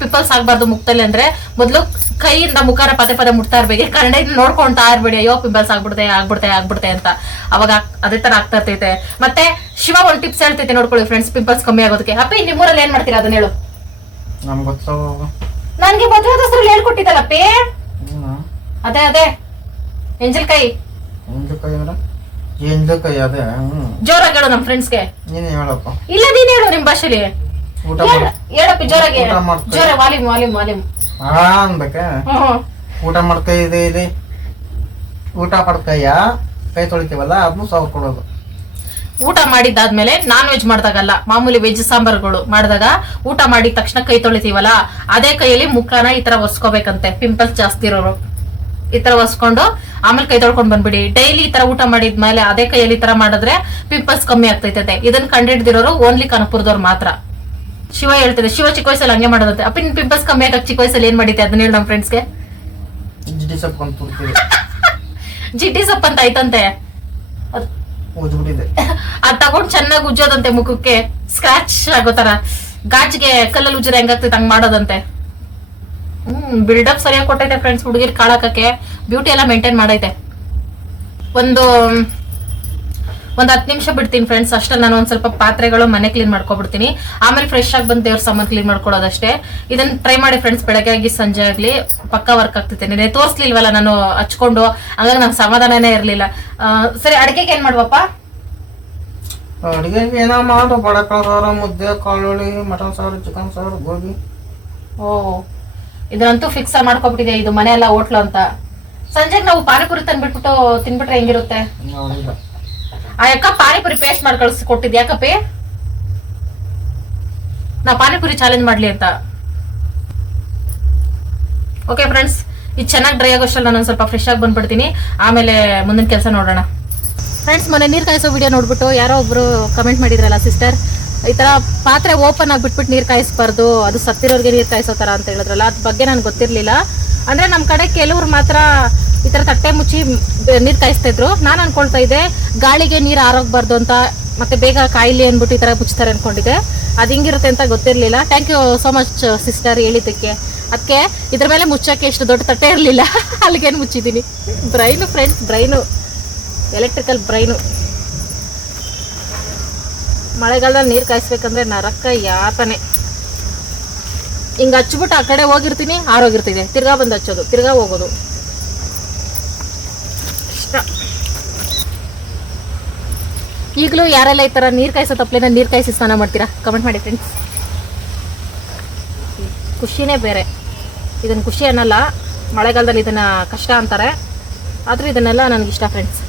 ಪಿಂಪಲ್ಸ್ ಆಗ್ಬಾರ್ದು ಮುಖದಲ್ಲಿ ಅಂದ್ರೆ ಮೊದ್ಲು ಕೈಯಿಂದ ಮುಖಾರ ಪದೇ ಪದೇ ಮುಟ್ತಾ ಇರ್ಬೇಕು. ಕನ್ನಡ ನೋಡ್ಕೊಂತಾ ಇರ್ಬೇಡಿ, ಅಯ್ಯೋ ಪಿಂಪಲ್ಸ್ ಆಗ್ಬಿಡುತ್ತೆ ಅಂತ. ಅವಾಗ ಅದೇ ತರ ಆಗ್ತಾ ಇರ್ತೈತೆ. ಮತ್ತೆ ಶಿವ ಒಂದ್ ಟಿಪ್ಸ್ ಹೇಳ್ತೈತೆ ನೋಡ್ಕೊಳ್ಳಿ ಫ್ರೆಂಡ್ಸ್, ಪಿಂಪಲ್ಸ್ ಕಮ್ಮಿ ಆಗೋದಕ್ಕೆ. ಅಪ್ಪಿ ನಿಮ್ಮೂರಲ್ಲಿ ಏನ್ ಮಾಡ್ತೀರಾ ಅದನ್ನ ಹೇಳು. ನನ್ಗೆ ಮದುವೆ ದೋಸ್ತರಲ್ಲಿ ಹೇಳ್ಕೊಟ್ಟಿದ್ದಲ್ಲಪ್ಪಿ. ಅದೇ ಎಂಜಲ್ಕಾಯಿ ಜೋರಾಗಿ ಹೇಳು ನಮ್ ಫ್ರೆಂಡ್ಸ್ಗೆ. ಇಲ್ಲ ನೀನ್ ಹೇಳು ನಿಮ್ ಭಾಷೆಲಿ ಹೇಳಪ್ಪಿ ಜೋರಾಗಿ. ವಾಲ್ಯೂಮ್ ಊಟ ಮಾಡ್ತಾ ಇದೆ ಊಟ ಪಡ್ಕಯ್ಯ ಕೈ ತೊಳಿತೀವಲ್ಲ ಅದನ್ನು ಸವರ್ಕೊಳ್ಳೋದು. ಊಟ ಮಾಡಿದ್ದಾದ್ಮೇಲೆ ನಾನ್ ವೆಜ್ ಮಾಡಿದಾಗಲ್ಲ, ಮಾಮೂಲಿ ವೆಜ್ ಸಾಂಬಾರ್ಗಳು ಮಾಡಿದಾಗ ಊಟ ಮಾಡಿದ ತಕ್ಷಣ ಕೈ ತೊಳಿತೀವಲ್ಲ, ಅದೇ ಕೈಯಲ್ಲಿ ಮುಖನ ಈ ತರ ಒರ್ಸ್ಕೋಬೇಕಂತೆ. ಪಿಂಪಲ್ಸ್ ಜಾಸ್ತಿ ಇರೋರು ಈ ತರ ಒರ್ಸ್ಕೊಂಡು ಆಮೇಲೆ ಕೈ ತೊಳ್ಕೊಂಡ್ ಬಂದ್ಬಿಡಿ. ಡೈಲಿ ಈ ತರ ಊಟ ಮಾಡಿದ್ಮೇಲೆ ಅದೇ ಕೈಯಲ್ಲಿ ಈ ತರ ಮಾಡಿದ್ರೆ ಪಿಂಪಲ್ಸ್ ಕಮ್ಮಿ ಆಗ್ತೈತೆ. ಇದನ್ನ ಕಂಡಿಡ್ದಿರೋರು ಓನ್ಲಿ ಕನಕಪುರದವ್ರು ಮಾತ್ರ. ಶಿವ ಹೇಳ್ತಿದೆ, ಶಿವ ಚಿಕ್ಕ ವಯಸ್ಸಲ್ಲಿ ಹಂಗೆ ಮಾಡೋದಂತೆ. ಅಪ್ಪ ನಿನ್ ಪಿಂಪಲ್ಸ್ ಕಮ್ಮಿ ಆಗಕ್ಕೆ ಚಿಕ್ಕ ವಯಸ್ಸಲ್ಲಿ ಏನ್ ಮಾಡಿದ್ದೆ ಅದನ್ನ ಹೇಳಿ ನಮ್ಮ ಫ್ರೆಂಡ್ಸ್ಗೆ. ಜಿಡ್ಡಿ ಸೊಪ್ಪು ತುರ್ತೀವಿ. ಜಿಡ್ಡಿ ಸೊಪ್ಪು ಅಂತ ಐತಂತೆ, ಉಜ್ಬಿಟ್ಟಿದೆ. ಅದ್ ತಗೊಂಡ್ ಚೆನ್ನಾಗಿ ಉಜ್ಜೋದಂತೆ ಮುಖಕ್ಕೆ, ಸ್ಕ್ರಾಚ್ ಆಗೋ ತರ. ಗಾಜಿಗೆ ಕಲ್ಲಲ್ಲಿ ಉಜ್ಜರೆ ಹೆಂಗಾಗ್ತೈತೆ ಹಂಗ್ ಮಾಡೋದಂತೆ. ಬಿಲ್ಡಪ್ ಸರಿಯಾಗಿ ಕೊಟ್ಟೈತೆ ಫ್ರೆಂಡ್ಸ್. ಹುಡುಗಿರ್ ಕಾಳಾಕಕ್ಕೆ ಬ್ಯೂಟಿ ಎಲ್ಲ ಮೇಂಟೈನ್ ಮಾಡೈತೆ. ಒಂದು 10 ನಿಮಿಷ ಬಿಡ್ತೀನಿ ಫ್ರೆಂಡ್ಸ್ ಅಷ್ಟೇ. ನಾನು ಒಂದ್ ಸ್ವಲ್ಪ ಪಾತ್ರೆಗಳು ಮನೆ ಕ್ಲೀನ್ ಮಾಡ್ಕೊಬಿಡ್ತೀನಿ. ಆಮೇಲೆ ಫ್ರೆಶ್ ಆಗಿ ಬಂದು ದೇವ್ರ ಸಾಮಾನು ಕ್ಲೀನ್ ಮಾಡ್ಕೊಳ್ಳೋದಷ್ಟೇ. ಇದನ್ನ ಟ್ರೈ ಮಾಡಿ ಫ್ರೆಂಡ್ಸ್, ಬೆಳಗ್ಗೆ ಆಗಿ ಸಂಜೆ ಆಗ್ಲಿ ಪಕ್ಕಾ ವರ್ಕ್ ಆಗ್ತೈತೆ. ನೀನೆ ತೋರಿಸ್ಲಿಲ್ವಲ್ಲ ನಾನು ಹಚ್ಕೊಂಡು, ಹಂಗಾಗಿ ನಂಗೆ ಸಮಾಧಾನನೇ ಇರ್ಲಿಲ್ಲ. ಸರಿ, ಅಡಿಗೆಗೆ ಏನ್ ಮಾಡುವಪ್ಪ? ಅಡಿಗೆಗೆ ಏನೋ ಮಾಡು, ಬಡಕಾಳು ಸಾರು, ಮುದ್ದೆ, ಕಾಳುಳಿ, ಮಟನ್ ಸಾರು, ಚಿಕನ್ ಸಾರು, ಗೋಬಿ. ಓ, ಇದಂತೂ ಫಿಕ್ಸ್ ಮಾಡ್ಕೊಬಿಟ್ಟಿದೆ, ಇದು ಮನೆ ಎಲ್ಲ ಹೋಟ್ಲು ಅಂತ. ಸಂಜೆಗೆ ನಾವು ಪಾನಿಪುರಿ ತಂದ್ಬಿಟ್ಬಿಟ್ಟು ತಿನ್ಬಿಟ್ರೆ ಹೆಂಗಿರುತ್ತೆ? ಆ ಅಕ್ಕ ಪಾನಿಪುರಿ ಪೇಸ್ಟ್ ಮಾಡಿ ಕಳ್ಸಿ ಕೊಟ್ಟಿದ್ ಯಾಕಪ್ಪಿ? ನಾ ಪಾನಿಪುರಿ ಚಾಲೆಂಜ್ ಮಾಡ್ಲಿ ಅಂತ. ಓಕೆ ಫ್ರೆಂಡ್ಸ್, ಇದು ಚೆನ್ನಾಗಿ ಡ್ರೈ ಆಗೋಷ್ಟಲ್ಲ ನಾನು ಸ್ವಲ್ಪ ಫ್ರೆಶ್ ಆಗಿ ಬಂದ್ಬಿಡ್ತೀನಿ. ಆಮೇಲೆ ಮುಂದಿನ ಕೆಲಸ ನೋಡೋಣ. ಫ್ರೆಂಡ್ಸ್, ಮೊನ್ನೆ ನೀರು ಕಾಯಿಸೋ ವಿಡಿಯೋ ನೋಡ್ಬಿಟ್ಟು ಯಾರೋ ಒಬ್ರು ಕಮೆಂಟ್ ಮಾಡಿದ್ರಲ್ಲ, ಸಿಸ್ಟರ್ ಈ ತರ ಪಾತ್ರೆ ಓಪನ್ ಆಗಿಬಿಟ್ಬಿಟ್ಟು ನೀರು ಕಾಯಿಸ್ಬಾರ್ದು, ಅದು ಸತ್ತಿರೋರ್ಗೆ ನೀರು ಕಾಯಿಸೋ ತರ ಅಂತ ಹೇಳಿದ್ರಲ್ಲ. ಅದ್ರ ಬಗ್ಗೆ ನನ್ಗೆ ಗೊತ್ತಿರ್ಲಿಲ್ಲ. ಅಂದ್ರೆ ನಮ್ ಕಡೆ ಕೆಲವ್ರು ಮಾತ್ರ ಈ ತರ ತಟ್ಟೆ ಮುಚ್ಚಿ ನೀರ್ ಕಾಯಿಸ್ತಾ ಇದ್ರು. ನಾನು ಅನ್ಕೊಳ್ತಾ ಇದ್ದೆ ಗಾಳಿಗೆ ನೀರು ಆರೋಗ್ಬಾರ್ದು ಅಂತ, ಮತ್ತೆ ಬೇಗ ಕಾಯಿಲಿ ಅನ್ಬಿಟ್ಟು ಈ ತರ ಮುಚ್ತಾರೆ ಅನ್ಕೊಂಡಿದ್ದೆ. ಅದು ಹಿಂಗಿರುತ್ತೆ ಅಂತ ಗೊತ್ತಿರ್ಲಿಲ್ಲ. Thank you so much sister ಹೇಳಿದ್ದಕ್ಕೆ. ಅದಕ್ಕೆ ಇದ್ರ ಮೇಲೆ ಮುಚ್ಚಕ್ಕೆ ಎಷ್ಟು ದೊಡ್ಡ ತಟ್ಟೆ ಇರಲಿಲ್ಲ, ಅಲ್ಲಿಗೇನು ಮುಚ್ಚಿದ್ದೀನಿ. Brain friends, brain, electrical brain. ಮಳೆಗಾಲದಲ್ಲಿ ನೀರು ಕಾಯಿಸ್ಬೇಕಂದ್ರೆ ನರಕ ಯಾತನೆ. ಹಿಂಗೆ ಹಚ್ಬಿಟ್ಟು ಆ ಕಡೆ ಹೋಗಿರ್ತೀನಿ, ಆರೋಗಿರ್ತಿದೆ, ತಿರ್ಗಾ ಬಂದು ಹಚ್ಚೋದು, ತಿರ್ಗಾ ಹೋಗೋದು ಇಷ್ಟ. ಈಗಲೂ ಯಾರೆಲ್ಲ ಈ ಥರ ನೀರು ಕಾಯಿಸೋ ತಪ್ಪಲೇನ ನೀರು ಕಾಯಿಸಿ ಸ್ನಾನ ಮಾಡ್ತೀರಾ? ಕಮೆಂಟ್ ಮಾಡಿ ಫ್ರೆಂಡ್ಸ್. ಖುಷಿನೇ ಬೇರೆ. ಇದನ್ನು ಖುಷಿ ಅನ್ನಲ್ಲ, ಮಳೆಗಾಲದಲ್ಲಿ ಇದನ್ನು ಕಷ್ಟ ಅಂತಾರೆ. ಆದರೂ ಇದನ್ನೆಲ್ಲ ನನಗಿಷ್ಟ ಫ್ರೆಂಡ್ಸ್.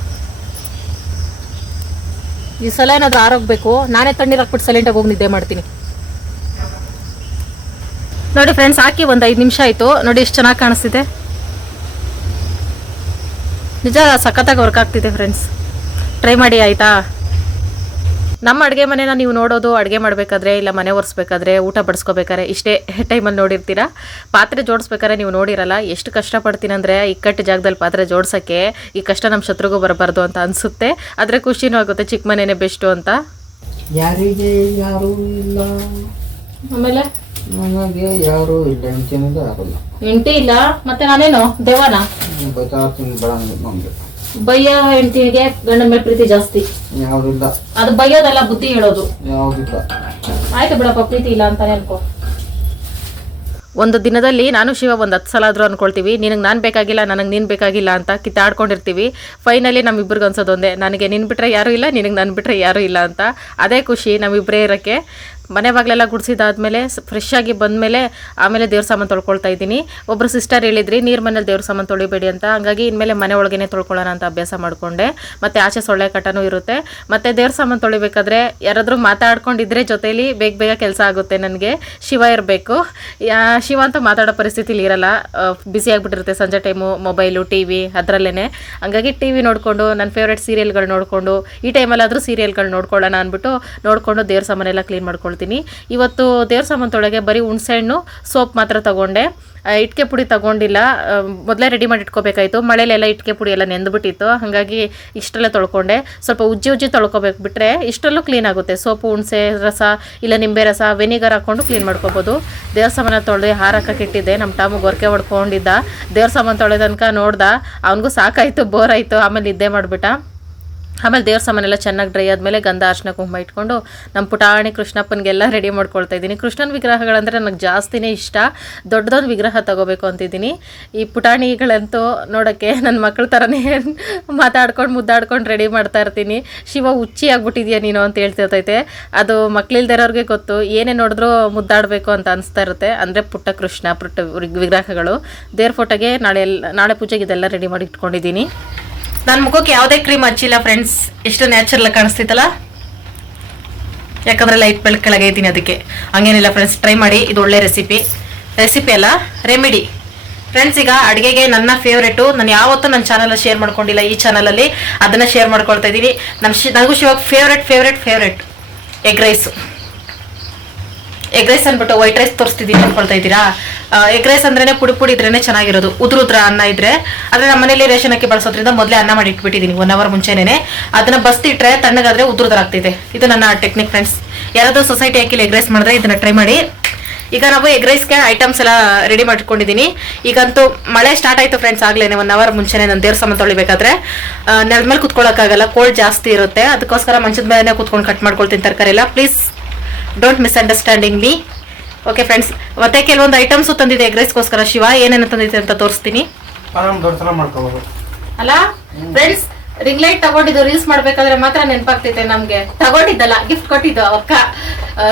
ಈ ಸಲ ಏನಾದರೂ ಆರೋಗ್ಬೇಕು, ನಾನೇ ತಣ್ಣೀರು ಹಾಕ್ಬಿಟ್ಟು ಸೈಲೆಂಟಾಗಿ ಹೋಗಿ ನಿದ್ದೆ ಮಾಡ್ತೀನಿ. ನೋಡಿ ಫ್ರೆಂಡ್ಸ್, ಹಾಕಿ ಒಂದು 5 ನಿಮಿಷ ಆಯಿತು. ನೋಡಿ ಎಷ್ಟು ಚೆನ್ನಾಗಿ ಕಾಣಿಸ್ತಿದೆ. ನಿಜ ಸಖತ್ತಾಗಿ ವರ್ಕ್ ಆಗ್ತಿದೆ ಫ್ರೆಂಡ್ಸ್. ಟ್ರೈ ಮಾಡಿ ಆಯಿತಾ? ನಮ್ಮ ಅಡುಗೆ ಮನೆನ ನೀವು ನೋಡೋದು ಅಡುಗೆ ಮಾಡಬೇಕಾದ್ರೆ, ಇಲ್ಲ ಮನೆ ಒರೆಸ್ಬೇಕಾದ್ರೆ, ಊಟ ಬಡಿಸ್ಕೋಬೇಕಾದ್ರೆ ಇಷ್ಟೇ ಟೈಮಲ್ಲಿ ನೋಡಿರ್ತೀರಾ. ಪಾತ್ರೆ ಜೋಡಿಸ್ಬೇಕಾದ್ರೆ ನೀವು ನೋಡಿರಲ್ಲ. ಎಷ್ಟು ಕಷ್ಟಪಡ್ತೀನಿ ಅಂದರೆ ಇಕ್ಕಟ್ಟು ಜಾಗದಲ್ಲಿ ಪಾತ್ರೆ ಜೋಡ್ಸೋಕ್ಕೆ. ಈ ಕಷ್ಟ ನಮ್ಮ ಶತ್ರುಗೂ ಬರಬಾರ್ದು ಅಂತ ಅನಿಸುತ್ತೆ. ಆದರೆ ಖುಷಿನೂ ಆಗುತ್ತೆ, ಚಿಕ್ಕ ಮನೆಯೇ ಬೆಸ್ಟು ಅಂತ. ಯಾರಿಗೆ ಯಾರೂ ಇಲ್ಲ, ಆಮೇಲೆ ನನಗೆ ಯಾರೂ ಇಲ್ಲ, ಹೆಂಡತಿನೂ ಯಾರಿಲ್ಲ. ಹೆಂಡತಿ ಇಲ್ಲ, ಮತ್ತೆ ನಾನೇನು ದೇವನ? ನಮ್ಗೆ ಬಯ್ಯ ಹೆಂಡತಿಗೆ ಗಂಡನ ಮೇಲೆ ಪ್ರೀತಿ ಜಾಸ್ತಿ. ಯಾವ್ದಿಲ್ಲ, ಅದು ಬೈಯೋದಲ್ಲ, ಬುದ್ಧಿ ಹೇಳೋದು. ಯಾವ್ದಿಲ್ಲ. ಆಯ್ತು ಬಿಡಪ್ಪ, ಪ್ರೀತಿ ಇಲ್ಲ ಅಂತಾನೆ ಅನ್ಕೋ. ಒಂದು ದಿನದಲ್ಲಿ ನಾನು ಶಿವ ಒಂದು 10 ಸಲ ಆದರೂ ಅನ್ಕೊಳ್ತೀವಿ, ನಿನಗೆ ನಾನು ಬೇಕಾಗಿಲ್ಲ, ನನಗೆ ನೀನು ಬೇಕಾಗಿಲ್ಲ ಅಂತ ಕಿತ್ತಾಡ್ಕೊಂಡಿರ್ತೀವಿ. ಫೈನಲಿ ನಮ್ಮಿಬ್ಬರಿಗೆ ಅನ್ಸೋದೊಂದೇ, ನನಗೆ ನಿನ್ನ ಬಿಟ್ಟರೆ ಯಾರೂ ಇಲ್ಲ, ನಿನಗೆ ನನ್ನ ಬಿಟ್ಟರೆ ಯಾರೂ ಇಲ್ಲ ಅಂತ. ಅದೇ ಖುಷಿ ನಮ್ಮಿಬ್ಬರೇ ಇರೋಕ್ಕೆ. ಮನೆ ಬಾಗಿಲೆಲ್ಲ ಗುಡಿಸಿದಾದ್ಮೇಲೆ ಫ್ರೆಶ್ ಆಗಿ ಬಂದಮೇಲೆ ಆಮೇಲೆ ದೇವ್ರ ಸಾಮಾನು ತೊಳ್ಕೊಳ್ತಾ ಇದ್ದೀನಿ. ಒಬ್ಬರು ಸಿಸ್ಟರ್ ಹೇಳಿದ್ರಿ ನೀರು ಮನೇಲಿ ದೇವ್ರ ಸಾಮಾನು ತೊಳಿಬೇಡಿ ಅಂತ, ಹಂಗಾಗಿ ಇನ್ಮೇಲೆ ಮನೆ ಒಳಗೇನೆ ತೊಳ್ಕೊಳ್ಳೋಣ ಅಂತ ಅಭ್ಯಾಸ ಮಾಡಿಕೊಂಡೆ. ಮತ್ತು ಆಚೆ ಸೊಳ್ಳೆ ಕಟ್ಟನೂ ಇರುತ್ತೆ. ಮತ್ತು ದೇವ್ರ ಸಾಮಾನು ತೊಳಿಬೇಕಾದ್ರೆ ಯಾರಾದರೂ ಮಾತಾಡ್ಕೊಂಡಿದ್ರೆ ಜೊತೇಲಿ ಬೇಗ ಬೇಗ ಕೆಲಸ ಆಗುತ್ತೆ. ನನಗೆ ಶಿವ ಇರಬೇಕು. ಶಿವ ಅಂತೂ ಮಾತಾಡೋ ಪರಿಸ್ಥಿತಿಲಿ ಇರಲ್ಲ, ಬ್ಯುಸಿ ಆಗಿಬಿಟ್ಟಿರುತ್ತೆ ಸಂಜೆ ಟೈಮು, ಮೊಬೈಲು, ಟಿ ವಿ ಅದರಲ್ಲೇ. ಹಂಗಾಗಿ ಟಿ ವಿ ನೋಡಿಕೊಂಡು ನನ್ನ ಫೇವ್ರೇಟ್ ಸೀರಿಯಲ್ಗಳು ನೋಡಿಕೊಂಡು, ಈ ಟೈಮಲ್ಲಾದರೂ ಸೀರಿಯಲ್ಗಳು ನೋಡ್ಕೊಳ್ಳೋಣ ಅಂದ್ಬಿಟ್ಟು ನೋಡಿಕೊಂಡು ದೇವ್ರ ಸಾಮಾನೆಲ್ಲ ಕ್ಲೀನ್ ಮಾಡ್ಕೊಳ್ತೀನಿ. ಇವತ್ತು ದೇವ್ರ ಸಾಮಾನು ತೊಳೆಗೆ ಬರೀ ಹುಣಸೆಹಣ್ಣು, ಸೋಪ್ ಮಾತ್ರ ತಗೊಂಡೆ. ಇಟ್ಕೆ ಪುಡಿ ತಗೊಂಡಿಲ್ಲ, ಮೊದಲೇ ರೆಡಿ ಮಾಡಿ ಇಟ್ಕೋಬೇಕಾಯಿತು. ಮಳೆಲೆಲ್ಲ ಇಟ್ಕೆ ಪುಡಿ ಎಲ್ಲ ನೆಂದುಬಿಟ್ಟಿತ್ತು, ಹಾಗಾಗಿ ಇಷ್ಟೆಲ್ಲ ತೊಳ್ಕೊಂಡೆ. ಸ್ವಲ್ಪ ಉಜ್ಜಿ ತೊಳ್ಕೊಬೇಕು, ಬಿಟ್ಟರೆ ಇಷ್ಟರಲ್ಲೂ ಕ್ಲೀನ್ ಆಗುತ್ತೆ. ಸೋಪು, ಹುಣಸೆ ರಸ, ಇಲ್ಲ ನಿಂಬೆ ರಸ, ವೆನಿಗರ್ ಹಾಕ್ಕೊಂಡು ಕ್ಲೀನ್ ಮಾಡ್ಕೋಬೋದು. ದೇವ್ರ ಸಾಮಾನು ತೊಳೆದು ಹಾರ ಹಾಕಕ್ಕೆ ಇಟ್ಟಿದ್ದೆ. ನಮ್ಮ ಟಾಮು ಗೊರಕೆ ಹೊಡ್ಕೊಂಡಿದ್ದ. ದೇವ್ರ ಸಾಮಾನು ತೊಳೆ ತನಕ ನೋಡ್ದ, ಅವನಿಗೂ ಸಾಕಾಯಿತು, ಬೋರ್ ಆಯಿತು. ಆಮೇಲೆ ನಿದ್ದೆ ಮಾಡಿಬಿಟ್ಟ. ಆಮೇಲೆ ದೇವ್ರ ಸಾಮಾನೆಲ್ಲ ಚೆನ್ನಾಗಿ ಡ್ರೈ ಆದಮೇಲೆ ಗಂಧ ಅರ್ಶಿನ ಕುಂಕುಮ ಇಟ್ಕೊಂಡು ನಮ್ಮ ಪುಟಾಣಿ ಕೃಷ್ಣಪ್ಪನಿಗೆಲ್ಲ ರೆಡಿ ಮಾಡ್ಕೊಳ್ತಾ ಇದ್ದೀನಿ. ಕೃಷ್ಣನ ವಿಗ್ರಹಗಳಂದರೆ ನನಗೆ ಜಾಸ್ತಿನೇ ಇಷ್ಟ. ದೊಡ್ಡದೊಂದು ವಿಗ್ರಹ ತೊಗೋಬೇಕು ಅಂತಿದ್ದೀನಿ. ಈ ಪುಟಾಣಿಗಳಂತೂ ನೋಡೋಕ್ಕೆ ನನ್ನ ಮಕ್ಕಳ ಥರನೇ ಮಾತಾಡ್ಕೊಂಡು ಮುದ್ದಾಡ್ಕೊಂಡು ರೆಡಿ ಮಾಡ್ತಾ ಇರ್ತೀನಿ. ಶಿವ ಹುಚ್ಚಿ ಆಗ್ಬಿಟ್ಟಿದ್ಯಾ ನೀನು ಅಂತ ಹೇಳ್ತಿರ್ತೈತೆ. ಅದು ಮಕ್ಕಳಿಲ್ದಿರೋರಿಗೆ ಗೊತ್ತು, ಏನೇ ನೋಡಿದ್ರೂ ಮುದ್ದಾಡಬೇಕು ಅಂತ ಅನಿಸ್ತಾ ಇರುತ್ತೆ. ಅಂದರೆ ಪುಟ್ಟ ಕೃಷ್ಣ, ಪುಟ್ಟ ವಿಗ್ರಹಗಳು. ದೇವ್ರ ಫೋಟೋಗೆ ನಾಳೆ ಪೂಜೆಗೆ ಇದೆಲ್ಲ ರೆಡಿ ಮಾಡಿ ಇಟ್ಕೊಂಡಿದ್ದೀನಿ. ನನ್ನ ಮುಖಕ್ಕೆ ಯಾವುದೇ ಕ್ರೀಮ್ ಹಚ್ಚಿಲ್ಲ ಫ್ರೆಂಡ್ಸ್, ಎಷ್ಟು ನ್ಯಾಚುರಲ್ ಕಾಣಿಸ್ತೈತಲ್ಲ, ಯಾಕಂದ್ರೆ ಲೈಟ್ ಬೆಳಕು ಕೆಳಗೆ ಇದ್ದೀನಿ ಅದಕ್ಕೆ. ಹಂಗೇನಿಲ್ಲ ಫ್ರೆಂಡ್ಸ್, ಟ್ರೈ ಮಾಡಿ, ಇದು ಒಳ್ಳೆ ರೆಸಿಪಿ ಅಲ್ಲ, ರೆಮಿಡಿ ಫ್ರೆಂಡ್ಸ್. ಈಗ ಅಡುಗೆಗೆ ನನ್ನ ಫೇವ್ರೇಟು, ನಾನು ಯಾವತ್ತೂ ನನ್ನ ಚಾನಲ್ ಶೇರ್ ಮಾಡ್ಕೊಂಡಿಲ್ಲ, ಈ ಚಾನಲಲ್ಲಿ ಅದನ್ನ ಶೇರ್ ಮಾಡ್ಕೊಳ್ತಾ ಇದ್ದೀನಿ. ನನಗೂ ಶಿವಾಗ ಫೇವ್ರೇಟ್ ಎಗ್ ರೈಸ್ ಅಂದ್ಬಿಟ್ಟು ವೈಟ್ ರೈಸ್ ತೋರಿಸ್ತಿದ್ದೀನಿ ಅನ್ಕೊಳ್ತಾ ಇದ್ದೀರಾ. ಎಗ್ ರೈಸ್ ಅಂದ್ರೇನೆ ಪುಡಿ ಇದ್ರೇನೆ ಚೆನ್ನಾಗಿರೋದು, ಉದ್ರ ಅನ್ನ ಇದ್ರೆ. ಆದ್ರೆ ನಮ್ಮ ಮನೇಲಿ ರೇಷನ್ ಅಕ್ಕಿ ಬಳಸೋದ್ರಿಂದ ಮೊದಲೇ ಅನ್ನ ಮಾಡಿ ಇಟ್ಬಿಟ್ಟಿದ್ದೀನಿ 1 hour ಮುಂಚೆನೆ. ಅದನ್ನ ಬಸ್ತಿಟ್ರೆ ತಣ್ಣಗಾದ್ರೆ ಉದ್ರ ಆಗ್ತಿದೆ. ಇದು ನನ್ನ ಟೆಕ್ನಿಕ್ ಫ್ರೆಂಡ್ಸ್. ಯಾರಾದ್ರೂ ಸೊಸೈಟಿ ಹಾಕಿ ಎಗ್ ರೈಸ್ ಮಾಡಿದ್ರೆ ಇದನ್ನ ಟ್ರೈ ಮಾಡಿ. ಈಗ ನಾವು ಎಗ್ ರೈಸ್ಗೆ ಐಟಮ್ಸ್ ಎಲ್ಲ ರೆಡಿ ಮಾಡ್ಕೊಂಡಿದ್ದೀನಿ. ಈಗಂತೂ ಮಳೆ ಸ್ಟಾರ್ಟ್ ಆಯ್ತು ಫ್ರೆಂಡ್ಸ್, ಆಗ್ಲೇನೆ 1 hour ಮುಂಚೆನೆ ನಾನು ದೇವ್ರ ಸಾಮಾನು ತೊಳಿಬೇಕಾದ್ರೆ ನೆಲದ ಮೇಲೆ ಕುತ್ಕೊಳ್ಳೋಕ್ಕಾಗಲ್ಲ, ಕೋಲ್ಡ್ ಜಾಸ್ತಿ ಇರುತ್ತೆ. ಅದಕ್ಕೋಸ್ಕರ ಮಂಚದ ಮೇಲೆ ಕುತ್ಕೊಂಡು ಕಟ್ ಮಾಡ್ಕೊಳ್ತೀನಿ ತರಕಾರಿ ಎಲ್ಲ. Please don't misunderstanding me, okay friends. ಮತ್ತೆ ಕೆಲವೊಂದು ಐಟಮ್ಸು ತಂದಿದೆ ಎಗ್ ರೈಸ್ಗೋಸ್ಕರ. ಶಿವ ಏನೇನು ತಂದಿದೆ ಅಂತ ತೋರಿಸ್ತೀನಿ ಅಲ್ಲ ಫ್ರೆಂಡ್ಸ್. ರಿಂಗ್ ಲೈಟ್ ತಗೊಂಡಿದ್ದು ರೀಲ್ಸ್ ಮಾಡ್ಬೇಕಾದ್ರೆ ಮಾತ್ರ ನೆನಪಾಗ್ತೈತೆ ನಮ್ಗೆ. ತಗೊಂಡಿದ್ದಲ್ಲ, ಗಿಫ್ಟ್ ಕೊಟ್ಟಿದ್ದು ಅಕ್ಕ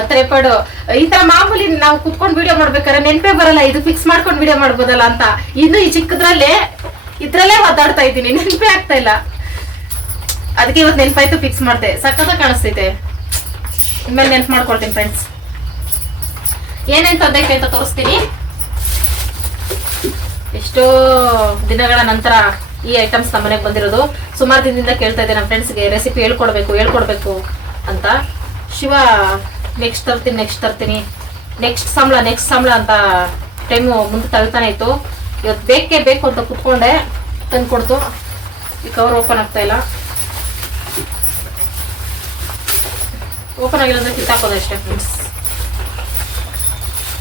ತ್ರೆಪಡು. ಈ ತರ ಮಾಮೂಲಿ ನಾವು ಕುತ್ಕೊಂಡು ವಿಡಿಯೋ ಮಾಡ್ಬೇಕಾದ್ರೆ ನೆನಪೇ ಬರಲ್ಲ, ಇದು ಫಿಕ್ಸ್ ಮಾಡ್ಕೊಂಡು ವಿಡಿಯೋ ಮಾಡ್ಬೋದಲ್ಲ ಅಂತ. ಇನ್ನು ಈ ಇದ್ರಲ್ಲೇ ಮಾತಾಡ್ತಾ ಇದ್ದೀನಿ, ನೆನಪೇ ಆಗ್ತಾ ಇಲ್ಲ. ಅದಕ್ಕೆ ಇವತ್ತು ನೆನಪಾಯ್ತು, ಫಿಕ್ಸ್ ಮಾಡ್ದೆ. ಸಕ್ಕತ್ತ ಕಾಣಿಸ್ತೈತೆ, ಇನ್ಮೇಲೆ ನೆನ್ಪು ಮಾಡ್ಕೊಳ್ತೀನಿ ಫ್ರೆಂಡ್ಸ್. ಏನೇನ್ ತಂದೈತೆ ಅಂತ ತೋರಿಸ್ತೀನಿ. ಎಷ್ಟೋ ದಿನಗಳ ನಂತರ ಈ ಐಟಮ್ಸ್ ನಮ್ಮ ಮನೆಗೆ ಬಂದಿರೋದು. ಸುಮಾರು ದಿನದಿಂದ ಕೇಳ್ತಾ ಇದ್ದೆ ನಮ್ಮ ಫ್ರೆಂಡ್ಸ್ಗೆ ರೆಸಿಪಿ ಹೇಳ್ಕೊಡ್ಬೇಕು ಅಂತ. ಶಿವ ನೆಕ್ಸ್ಟ್ ತರ್ತೀನಿ ನೆಕ್ಸ್ಟ್ ಸಂಬಳ ಅಂತ ಟೈಮು ಮುಂದೆ ತಳ್ತಾನೆ ಇತ್ತು. ಇವತ್ತು ಬೇಕು ಅಂತ ಕುತ್ಕೊಂಡೆ, ತಂದು ಕೊಡ್ತು. ಈ ಕವರ್ ಓಪನ್ ಆಗ್ತಾ ಇಲ್ಲ, ಓಪನ್ ಆಗಿಲ್ಲ ಅಂದ್ರೆ ಕಿತ್ತಾಕೋದು ಅಷ್ಟೇ ಫ್ರೆಂಡ್ಸ್.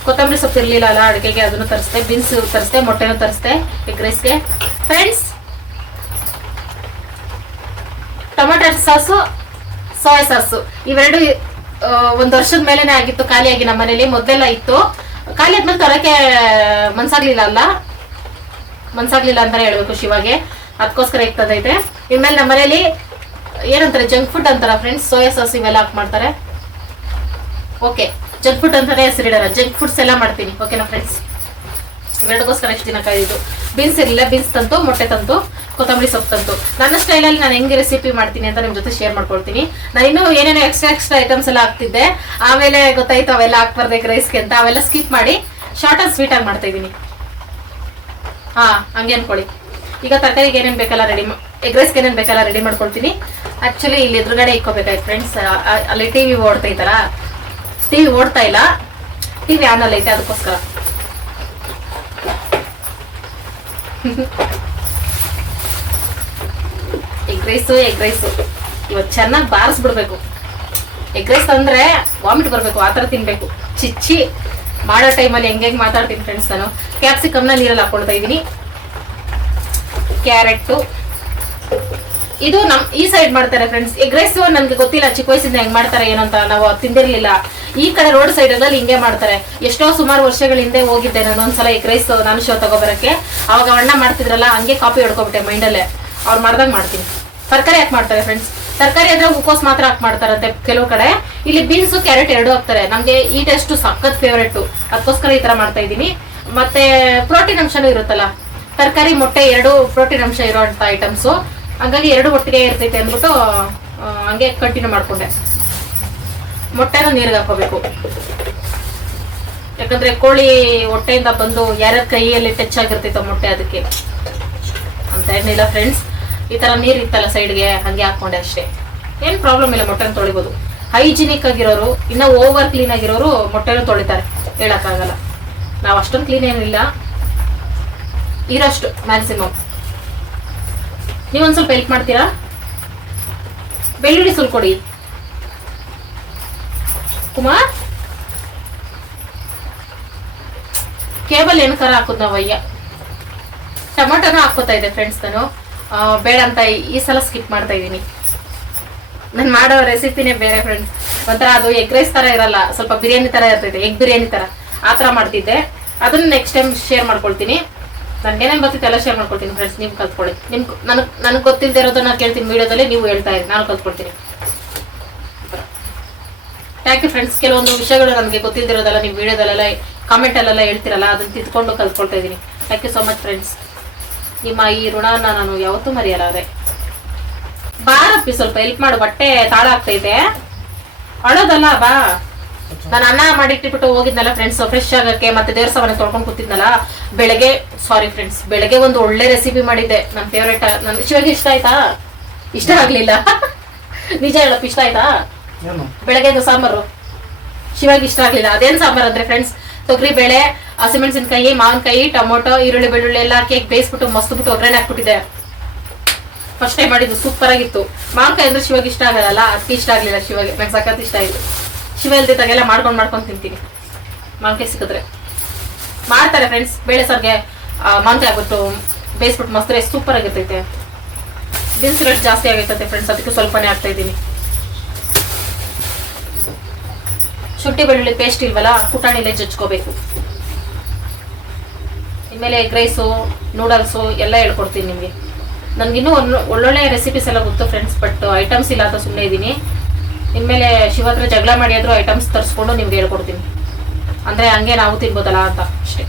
ಕೊತ್ತಂಬರಿ ಸೊಪ್ಪು ಇರಲಿಲ್ಲ ಅಲ್ಲ ಅಡುಗೆಗೆ, ಅದನ್ನು ತರಿಸ್ದೆ. ಬೀನ್ಸ್ ತರಿಸ್ದೆ, ಮೊಟ್ಟೆನೂ ತರಿಸ್ದೆ ಎಗ್ ರೈಸ್ಗೆ friends. Tomato sauce, soya sauce ಇವೆರಡು 1 ವರ್ಷದ ಮೇಲೆನೆ ಆಗಿತ್ತು ಖಾಲಿಯಾಗಿ. ನಮ್ಮ ಮನೇಲಿ ಮೊದಲೆಲ್ಲ ಇತ್ತು, ಖಾಲಿ ಆದ್ಮೇಲೆ ತರಕ್ಕೆ ಮನ್ಸಾಗ್ಲಿಲ್ಲ ಅಂತಾನೆ ಹೇಳ್ಬೇಕು ಶಿವಾಗೆ. ಅದಕ್ಕೋಸ್ಕರ ಇರ್ತದೈತೆ. ಇನ್ಮೇಲೆ ನಮ್ಮ ಮನೇಲಿ ಏನಂತಾರೆ, ಜಂಕ್ ಫುಡ್ ಅಂತಾರ ಫ್ರೆಂಡ್ಸ್. ಸೋಯಾ ಸಾಸ್ ಇವೆಲ್ಲ ಹಾಕಿ ಮಾಡ್ತಾರೆ. ಓಕೆ, ಜಂಕ್ ಫುಡ್ ಅಂತಾನೆ ಹೆಸರಿಡಲ್ಲ, ಜಂಕ್ ಫುಡ್ಸ್ ಎಲ್ಲ ಮಾಡ್ತೀನಿ. ಓಕೆನಾ ಫ್ರೆಂಡ್ಸ್, ಇವೆರಡಕ್ಕೋಸ್ಕರ ಎಷ್ಟು ದಿನ ಕಾಯ್ದಿದ್ದು. ಬೀನ್ಸ್ ಇರಲಿಲ್ಲ, ಬೀನ್ಸ್ ತಂತು, ಮೊಟ್ಟೆ ತಂತು, ಕೊತ್ತಂಬರಿ ಸೊಪ್ಪು ತಂತು. ನನ್ನ ಸ್ಟೈಲಲ್ಲಿ ನಾನು ಹೆಂಗೆ ರೆಸಿಪಿ ಮಾಡ್ತೀನಿ ಅಂತ ನಿಮ್ಮ ಜೊತೆ ಶೇರ್ ಮಾಡ್ಕೊಳ್ತೀನಿ. ನಾನು ಇನ್ನೂ ಏನೇನೋ ಎಕ್ಸ್ಟ್ರಾ ಐಟಮ್ಸ್ ಎಲ್ಲ ಹಾಕ್ತಿದ್ದೆ, ಆಮೇಲೆ ಗೊತ್ತಾಯ್ತು ಅವೆಲ್ಲ ಹಾಕ್ಬಾರ್ದು ಎಗ್ ರೈಸ್ಗೆ ಅಂತ. ಅವೆಲ್ಲ ಸ್ಕಿಪ್ ಮಾಡಿ ಶಾರ್ಟ್ ಅಂಡ್ ಸ್ವೀಟ್ ಆಗಿ ಮಾಡ್ತಾ ಇದ್ದೀನಿ. ಹಂಗೆ ಅನ್ಕೊಳ್ಳಿ. ಈಗ ತರಕಾರಿಗೆ ಏನೇನು ಬೇಕಲ್ಲ ಎಗ್ ರೈಸ್ಗೆ ಏನೇನು ಬೇಕಲ್ಲ ರೆಡಿ ಮಾಡ್ಕೊಳ್ತೀನಿ. ಆಕ್ಚುಲಿ ಇಲ್ಲಿ ಎದುರುಗಡೆ ಇಕ್ಕೋಬೇಕಾಯ್ತು ಫ್ರೆಂಡ್ಸ್. ಅಲ್ಲಿ ಟಿವಿ ಓಡ್ತೈತಲ್ಲ, ಟಿವಿ ಓಡ್ತಾ ಇಲ್ಲ, ಟಿವಿ ಆನ್ ಅಲ್ಲಿ ಐತೆ, ಅದಕ್ಕೋಸ್ಕರ. ಎಗ್ ರೈಸು ಇವತ್ತು ಚೆನ್ನಾಗಿ ಬಾರಿಸ್ಬಿಡ್ಬೇಕು. ಎಗ್ ರೈಸ್ ಅಂದ್ರೆ ವಾಮಿಟ್ ಬರ್ಬೇಕು, ಆ ಥರ ತಿನ್ಬೇಕು. ಚಿಚ್ಚಿ ಮಾಡೋ ಟೈಮಲ್ಲಿ ಹೆಂಗೆ ಮಾತಾಡ್ತೀನಿ ಫ್ರೆಂಡ್ಸ್. ನಾನು ಕ್ಯಾಪ್ಸಿಕಮ್ನ ನೀರಲ್ಲಿ ಹಾಕೊಳ್ತಾ ಇದ್ದೀನಿ. ಕ್ಯಾರೆಟ್ ಇದು ಈ ಸೈಡ್ ಮಾಡ್ತಾರೆ ಫ್ರೆಂಡ್ಸ್. ಎಗ್ ರೈಸ್ ನನ್ಗೆ ಗೊತ್ತಿಲ್ಲ ಚಿಕ್ಕ ವಯಸ್ಸಿಂದ ಹೆಂಗ್ ಮಾಡ್ತಾರೆ ಏನೋ ಅಂತ, ನಾವು ತಿಂದಿರ್ಲಿಲ್ಲ. ಈ ಕಡೆ ರೋಡ್ ಸೈಡ್ ಅಲ್ಲಿ ಹಿಂಗೆ ಮಾಡ್ತಾರೆ. ಎಷ್ಟೋ ಸುಮಾರು ವರ್ಷಗಳ ಹಿಂದೆ ಹೋಗಿದ್ದೆ ನಾನು ಒಂದ್ಸಲ ಎಗ್ ರೈಸ್ ನಾನು ಶೋ ತಗೋಬರಕ್ಕೆ. ಅವಾಗ ಅಣ್ಣ ಮಾಡ್ತಿದ್ರಲ್ಲ, ಹಂಗೆ ಕಾಪಿ ಹೊಡ್ಕೊಬಿಟ್ಟೆ ಮೈಂಡಲ್ಲೇ. ಅವ್ರು ಮಾಡ್ದಾಗ ಮಾಡ್ತೀನಿ. ತರಕಾರಿ ಹಾಕಿ ಮಾಡ್ತಾರೆ ಫ್ರೆಂಡ್ಸ್. ತರಕಾರಿ ಆದ್ರೆ ಹೂಕೋಸ್ ಮಾತ್ರ ಹಾಕಿ ಮಾಡ್ತಾರಂತೆ ಕೆಲವು ಕಡೆ. ಇಲ್ಲಿ ಬೀನ್ಸ್ ಕ್ಯಾರೆಟ್ 2 ಹಾಕ್ತಾರೆ. ನಮ್ಗೆ ಈ ಟೇಸ್ಟ್ ಸಖತ್ ಫೇವ್ರೇಟ್, ಅದಕ್ಕೋಸ್ಕರ ಈ ತರ ಮಾಡ್ತಾ ಇದ್ದೀನಿ. ಮತ್ತೆ ಪ್ರೋಟೀನ್ ಅಂಶನೂ ಇರುತ್ತಲ್ಲ, ತರಕಾರಿ ಮೊಟ್ಟೆ 2 ಪ್ರೋಟೀನ್ ಅಂಶ ಇರೋಂಥ ಐಟಮ್ಸು. ಹಂಗಾಗಿ 2 ಒಟ್ಟಿಗೆ ಇರ್ತೈತೆ ಅಂದ್ಬಿಟ್ಟು ಹಂಗೆ ಕಂಟಿನ್ಯೂ ಮಾಡ್ಕೊಂಡೆ. ಮೊಟ್ಟೆನೂ ನೀರಿಗೆ ಹಾಕೋಬೇಕು, ಯಾಕಂದ್ರೆ ಕೋಳಿ ಹೊಟ್ಟೆಯಿಂದ ಬಂದು ಯಾರ್ಯಾರ ಕೈಯಲ್ಲಿ ಟಚ್ ಆಗಿರ್ತೈತೋ ಮೊಟ್ಟೆ, ಅದಕ್ಕೆ ಅಂತ ಏನಿಲ್ಲ ಫ್ರೆಂಡ್ಸ್. ಈ ತರ ನೀರು ಇತ್ತಲ್ಲ ಸೈಡ್ಗೆ, ಹಂಗೆ ಹಾಕೊಂಡೆ ಅಷ್ಟೇ. ಏನ್ ಪ್ರಾಬ್ಲಮ್ ಇಲ್ಲ, ಮೊಟ್ಟೆನ ತೊಳಿಬೋದು. ಹೈಜಿನಿಕ್ ಆಗಿರೋರು, ಇನ್ನ ಓವರ್ ಕ್ಲೀನ್ ಆಗಿರೋರು ಮೊಟ್ಟೆನೂ ತೊಳಿತಾರೆ, ಹೇಳಕ್ಕಾಗಲ್ಲ. ನಾವು ಅಷ್ಟೊಂದು ಕ್ಲೀನ್ ಏನಿಲ್ಲ, ಇರೋಷ್ಟು ಮ್ಯಾಕ್ಸಿಮಮ್. ನೀವೊಂದ್ ಸ್ವಲ್ಪ ಹೆಲ್ಪ್ ಮಾಡ್ತೀರಾ? ಬೆಳ್ಳುಳ್ಳಿ ಸ್ವಲ್ಪ ಕೊಡಿ ಕುಮಾರ್. ಕೇಬಲ್ ಏನಕ್ಕಾರ ಹಾಕುದ್ ನಾವಯ್ಯ. ಟೊಮಾಟೋನ ಹಾಕೋತಾ ಇದೆ ಫ್ರೆಂಡ್ಸ್. ನಾನು ಬೇಡ ಅಂತ ಈ ಸಲ ಸ್ಕಿಪ್ ಮಾಡ್ತಾ ಇದ್ದೀನಿ. ನಾನು ಮಾಡೋ ರೆಸಿಪಿನೇ ಬೇರೆ ಫ್ರೆಂಡ್ಸ್. ಒಂಥರ ಅದು ಎಗ್ ರೈಸ್ ತರ ಇರಲ್ಲ, ಸ್ವಲ್ಪ ಬಿರಿಯಾನಿ ತರ ಇರ್ತೈತೆ, ಎಗ್ ಬಿರಿಯಾನಿ ತರ. ಆ ತರ ಮಾಡ್ತಿದ್ದೆ. ಅದನ್ನ ನೆಕ್ಸ್ಟ್ ಟೈಮ್ ಶೇರ್ ಮಾಡ್ಕೊಳ್ತೀನಿ. ನನ್ಗೇನೇನು ಗೊತ್ತಿತ್ತು ಎಲ್ಲ ಶೇರ್ ಮಾಡ್ಕೊಳ್ತೀನಿ ಫ್ರೆಂಡ್ಸ್. ನೀವು ಕಲ್ತ್ಕೊಳ್ಳಿ. ನನಗೆ ಗೊತ್ತಿಲ್ಲದೆ ಇರೋದನ್ನ ಕೇಳ್ತೀನಿ ವಿಡಿಯೋದಲ್ಲಿ, ನೀವು ಹೇಳ್ತಾ ಇರಿ, ನಾನು ಕಲ್ತ್ಕೊಳ್ತೀನಿ. Thank you friends. ಕೆಲವೊಂದು ವಿಷಯಗಳು ನನಗೆ ಗೊತ್ತಿಲ್ದಿರೋದಲ್ಲ ನೀವು ವಿಡಿಯೋದಲ್ಲೆಲ್ಲ ಕಾಮೆಂಟಲ್ಲೆಲ್ಲ ಹೇಳ್ತಿರಲ್ಲ, ಅದನ್ನು ತಿದ್ಕೊಂಡು ಕಲ್ತ್ಕೊಳ್ತಾ ಇದ್ದೀನಿ. Thank you so much friends. ನಿಮ್ಮ ಈ ಋಣನ ನಾನು ಯಾವತ್ತೂ ಮರೆಯಲಾರೆ. ಬಾರಪ್ಪಿ ಸ್ವಲ್ಪ ಹೆಲ್ಪ್ ಮಾಡು, ಬಟ್ಟೆ ತಾಳ ಆಗ್ತೈತೆ. ಅಳೋದಲ್ಲ ಬಾ. ನಾನು ಅನ್ನ ಮಾಡಿಟ್ಟಿಬಿಟ್ಟು ಹೋಗಿದ್ನಲ್ಲ ಫ್ರೆಂಡ್ಸ್ ಫ್ರೆಶ್ ಆಗಕ್ಕೆ, ಮತ್ತೆ ದೇವ್ರ ಸಾಮಾನ್ಯ ತೊಳ್ಕೊಂಡು ಕೂತಿದ್ನಲ್ಲ ಬೆಳಗ್ಗೆ. ಸಾರಿ ಫ್ರೆಂಡ್ಸ್, ಬೆಳಗ್ಗೆ ಒಂದು ಒಳ್ಳೆ ರೆಸಿಪಿ ಮಾಡಿದ್ದೆ, ನನ್ನ ಫೇವ್ರೇಟ್. ನನ್ ಶಿವಗೆ ಇಷ್ಟ ಆಯ್ತಾ? ಇಷ್ಟ ಆಗ್ಲಿಲ್ಲ ನಿಜ ಹೇಳಪ್ಪ, ಇಷ್ಟ ಆಯ್ತಾ? ಬೆಳಗ್ಗೆ ಸಾಂಬಾರು ಶಿವಾಗಿ ಇಷ್ಟ ಆಗ್ಲಿಲ್ಲ. ಅದೇನ್ ಸಾಂಬಾರ್ ಅಂದ್ರೆ ಫ್ರೆಂಡ್ಸ್, ತೊಗರಿ ಬೇಳೆ, ಹಸಿಮೆಣಸಿನಕಾಯಿ, ಮಾವಿನಕಾಯಿ, ಟೊಮೊಟೊ, ಈರುಳ್ಳಿ, ಬೆಳ್ಳುಳ್ಳಿ ಎಲ್ಲ ಹಾಕಿ ಬೇಯಿಸ್ಬಿಟ್ಟು ಮಸ್ತ್ ಬಿಟ್ಟು ಒಗ್ಗರಣೆ ಹಾಕ್ಬಿಟ್ಟಿದೆ. ಫಸ್ಟ್ ಟೈಮ್ ಮಾಡಿದ್ದು, ಸೂಪರ್ ಆಗಿತ್ತು. ಮಾವಿನಕಾಯಿ ಅಂದ್ರೆ ಶಿವಾಗಿ ಇಷ್ಟ ಆಗಲ್ಲ, ಅದಕ್ಕೆ ಇಷ್ಟ ಆಗ್ಲಿಲ್ಲ ಶಿವಾಗಿ. ನಂಗೆ ಸಖತ್ ಇಷ್ಟ ಆಯ್ತು. ಶಿವ ಇಲ್ದಿದ್ದಾಗೆಲ್ಲ ಮಾಡ್ಕೊಂಡು ತಿಂತೀನಿ. ಮಾವಿನಕಾಯಿ ಸಿಕ್ಕಿದ್ರೆ ಮಾಡ್ತಾರೆ ಫ್ರೆಂಡ್ಸ್. ಬೇಳೆ ಸಾರಿಗೆ ಮಾವಿನಕಾಯಿ ಹಾಕ್ಬಿಟ್ಟು ಬೇಯಿಸ್ಬಿಟ್ಟು ಮಸ್ತ್ ಸೂಪರ್ ಆಗಿರ್ತೈತೆ. ದಿನಸಿ ರೇಟ್ ಜಾಸ್ತಿ ಆಗೈತೆ ಫ್ರೆಂಡ್ಸ್, ಅದಕ್ಕೆ ಸ್ವಲ್ಪನೇ ಹಾಕ್ತಾ ಇದ್ದೀನಿ. ಶುಂಠಿ ಬೆಳ್ಳುಳ್ಳಿ ಪೇಸ್ಟ್ ಇಲ್ವಲ್ಲ, ಪುಟಾಣಿಲೆ ಜಜ್ಕೋಬೇಕು. ಇನ್ಮೇಲೆ ಎಗ್ ರೈಸು, ನೂಡಲ್ಸು ಎಲ್ಲ ಹೇಳ್ಕೊಡ್ತೀನಿ ನಿಮಗೆ. ನನಗಿನ್ನೂ ಒಳ್ಳೊಳ್ಳೆ ರೆಸಿಪೀಸ್ ಎಲ್ಲ ಗೊತ್ತು ಫ್ರೆಂಡ್ಸ್, ಬಟ್ ಐಟಮ್ಸ್ ಇಲ್ಲ ಅಂತ ಸುಮ್ಮನೆ ಇದ್ದೀನಿ. ಇನ್ಮೇಲೆ ಶಿವ ಹತ್ರ ಜಗಳ ಮಾಡಿ ಆದರೂ ಐಟಮ್ಸ್ ತರಿಸ್ಕೊಂಡು ನಿಮ್ಗೆ ಹೇಳ್ಕೊಡ್ತೀನಿ. ಅಂದರೆ ಹಂಗೆ ನಾವು ತಿನ್ಬೋದಲ್ಲ ಅಂತ ಅಷ್ಟೇ.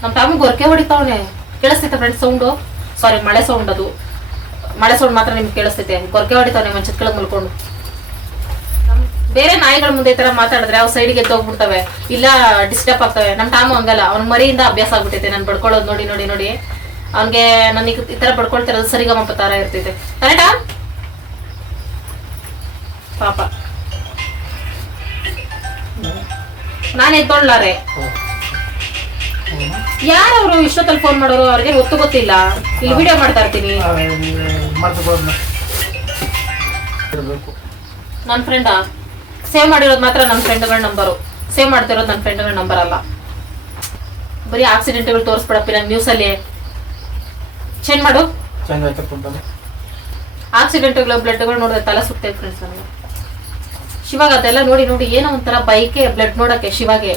ನಮ್ಮ ಟಾಮಿಗೆ ಗೊರಕೆ ಹೊಡಿತಾವನೆ, ಕೇಳಿಸ್ತೈತೆ ಫ್ರೆಂಡ್ಸ್ ಸೌಂಡು. ಸಾರಿ, ಮಳೆ ಸೌಂಡ್ ಅದು. ಮಳೆ ಸೌಂಡ್ ಮಾತ್ರ ನಿಮ್ಗೆ ಕೇಳಿಸ್ತೈತೆ. ಗೊರಕೆ ಹೊಡಿತಾವನೆ ಮಂಚದ ಕೆಳಗೆ ಮಲ್ಕೊಂಡು. ಬೇರೆ ನಾಯಿಗಳ ಮುಂದೆ ಈ ತರ ಮಾತಾಡಿದ್ರೆ ಅವ್ ಸೈಡ್ಗೆ ಎದ್ದೋಗ್ಬಿಡ್ತವೆ, ಇಲ್ಲ ಡಿಸ್ಟರ್ಬ್ ಆಗ್ತವೆ. ನಮ್ ಟಾಮು ಹಂಗಲ್ಲ, ಅವ್ನ ಮರಿಯಿಂದ ಅಭ್ಯಾಸ ಆಗ್ಬಿಟ್ಟೈತೆ ನಾನು ಬಡ್ಕೊಳ್ಳೋದು ನೋಡಿ ನೋಡಿ ನೋಡಿ. ಅವ್ನಿಗೆ ನನಗೆ ಈ ತರ ಬಡ್ಕೊಳ್ತಿರೋದು ಸರಿಗಮಪ ತರ ಇರ್ತೈತೆ. ತಾನೇ ಟಾಮ್? ಪಾಪ ನಾನು ಎದ್ದೊಳ್ಳಾರೆ. ಯಾರವ್ರು ಇಷ್ಟೊತ್ತಲ್ಲಿ ಫೋನ್ ಮಾಡೋರು? ಅವ್ರಿಗೆ ಗೊತ್ತು ಗೊತ್ತಿಲ್ಲ. ಇಲ್ಲಿ ವಿಡಿಯೋ ಮಾಡ್ತಾ ಇರ್ತೀನಿ. ನನ್ನ ಫ್ರೆಂಡಾ ಸೇವ್ ಮಾಡಿರೋದು ಮಾತ್ರ ನನ್ನ ಫ್ರೆಂಡ್ಗಳ ನಂಬರು. ಸೇವ್ ಮಾಡ್ತಿರೋದು ನನ್ನ ಫ್ರೆಂಡ್ಗಳ ನಂಬರ್ ಅಲ್ಲ. ಬರೀ ಆಕ್ಸಿಡೆಂಟ್ಗಳು ತೋರಿಸ್ಬಿಡಪ್ಪಿ ನಂಗೆ ನ್ಯೂಸಲ್ಲಿ. ಚೇಂಜ್ ಮಾಡು. ಆಕ್ಸಿಡೆಂಟ್ಗಳು ಬ್ಲಡ್ಗಳು ನೋಡಿದ್ರೆ ತಲೆ ಸುತ್ತೈತೆ ಫ್ರೆಂಡ್ಸ್ ನನಗೆ. ಶಿವಾಗ ಅದೆಲ್ಲ ನೋಡಿ ನೋಡಿ ಏನೋ ಒಂಥರ ಬೈಕೆ ಬ್ಲಡ್ ನೋಡಕ್ಕೆ ಶಿವಾಗೆ.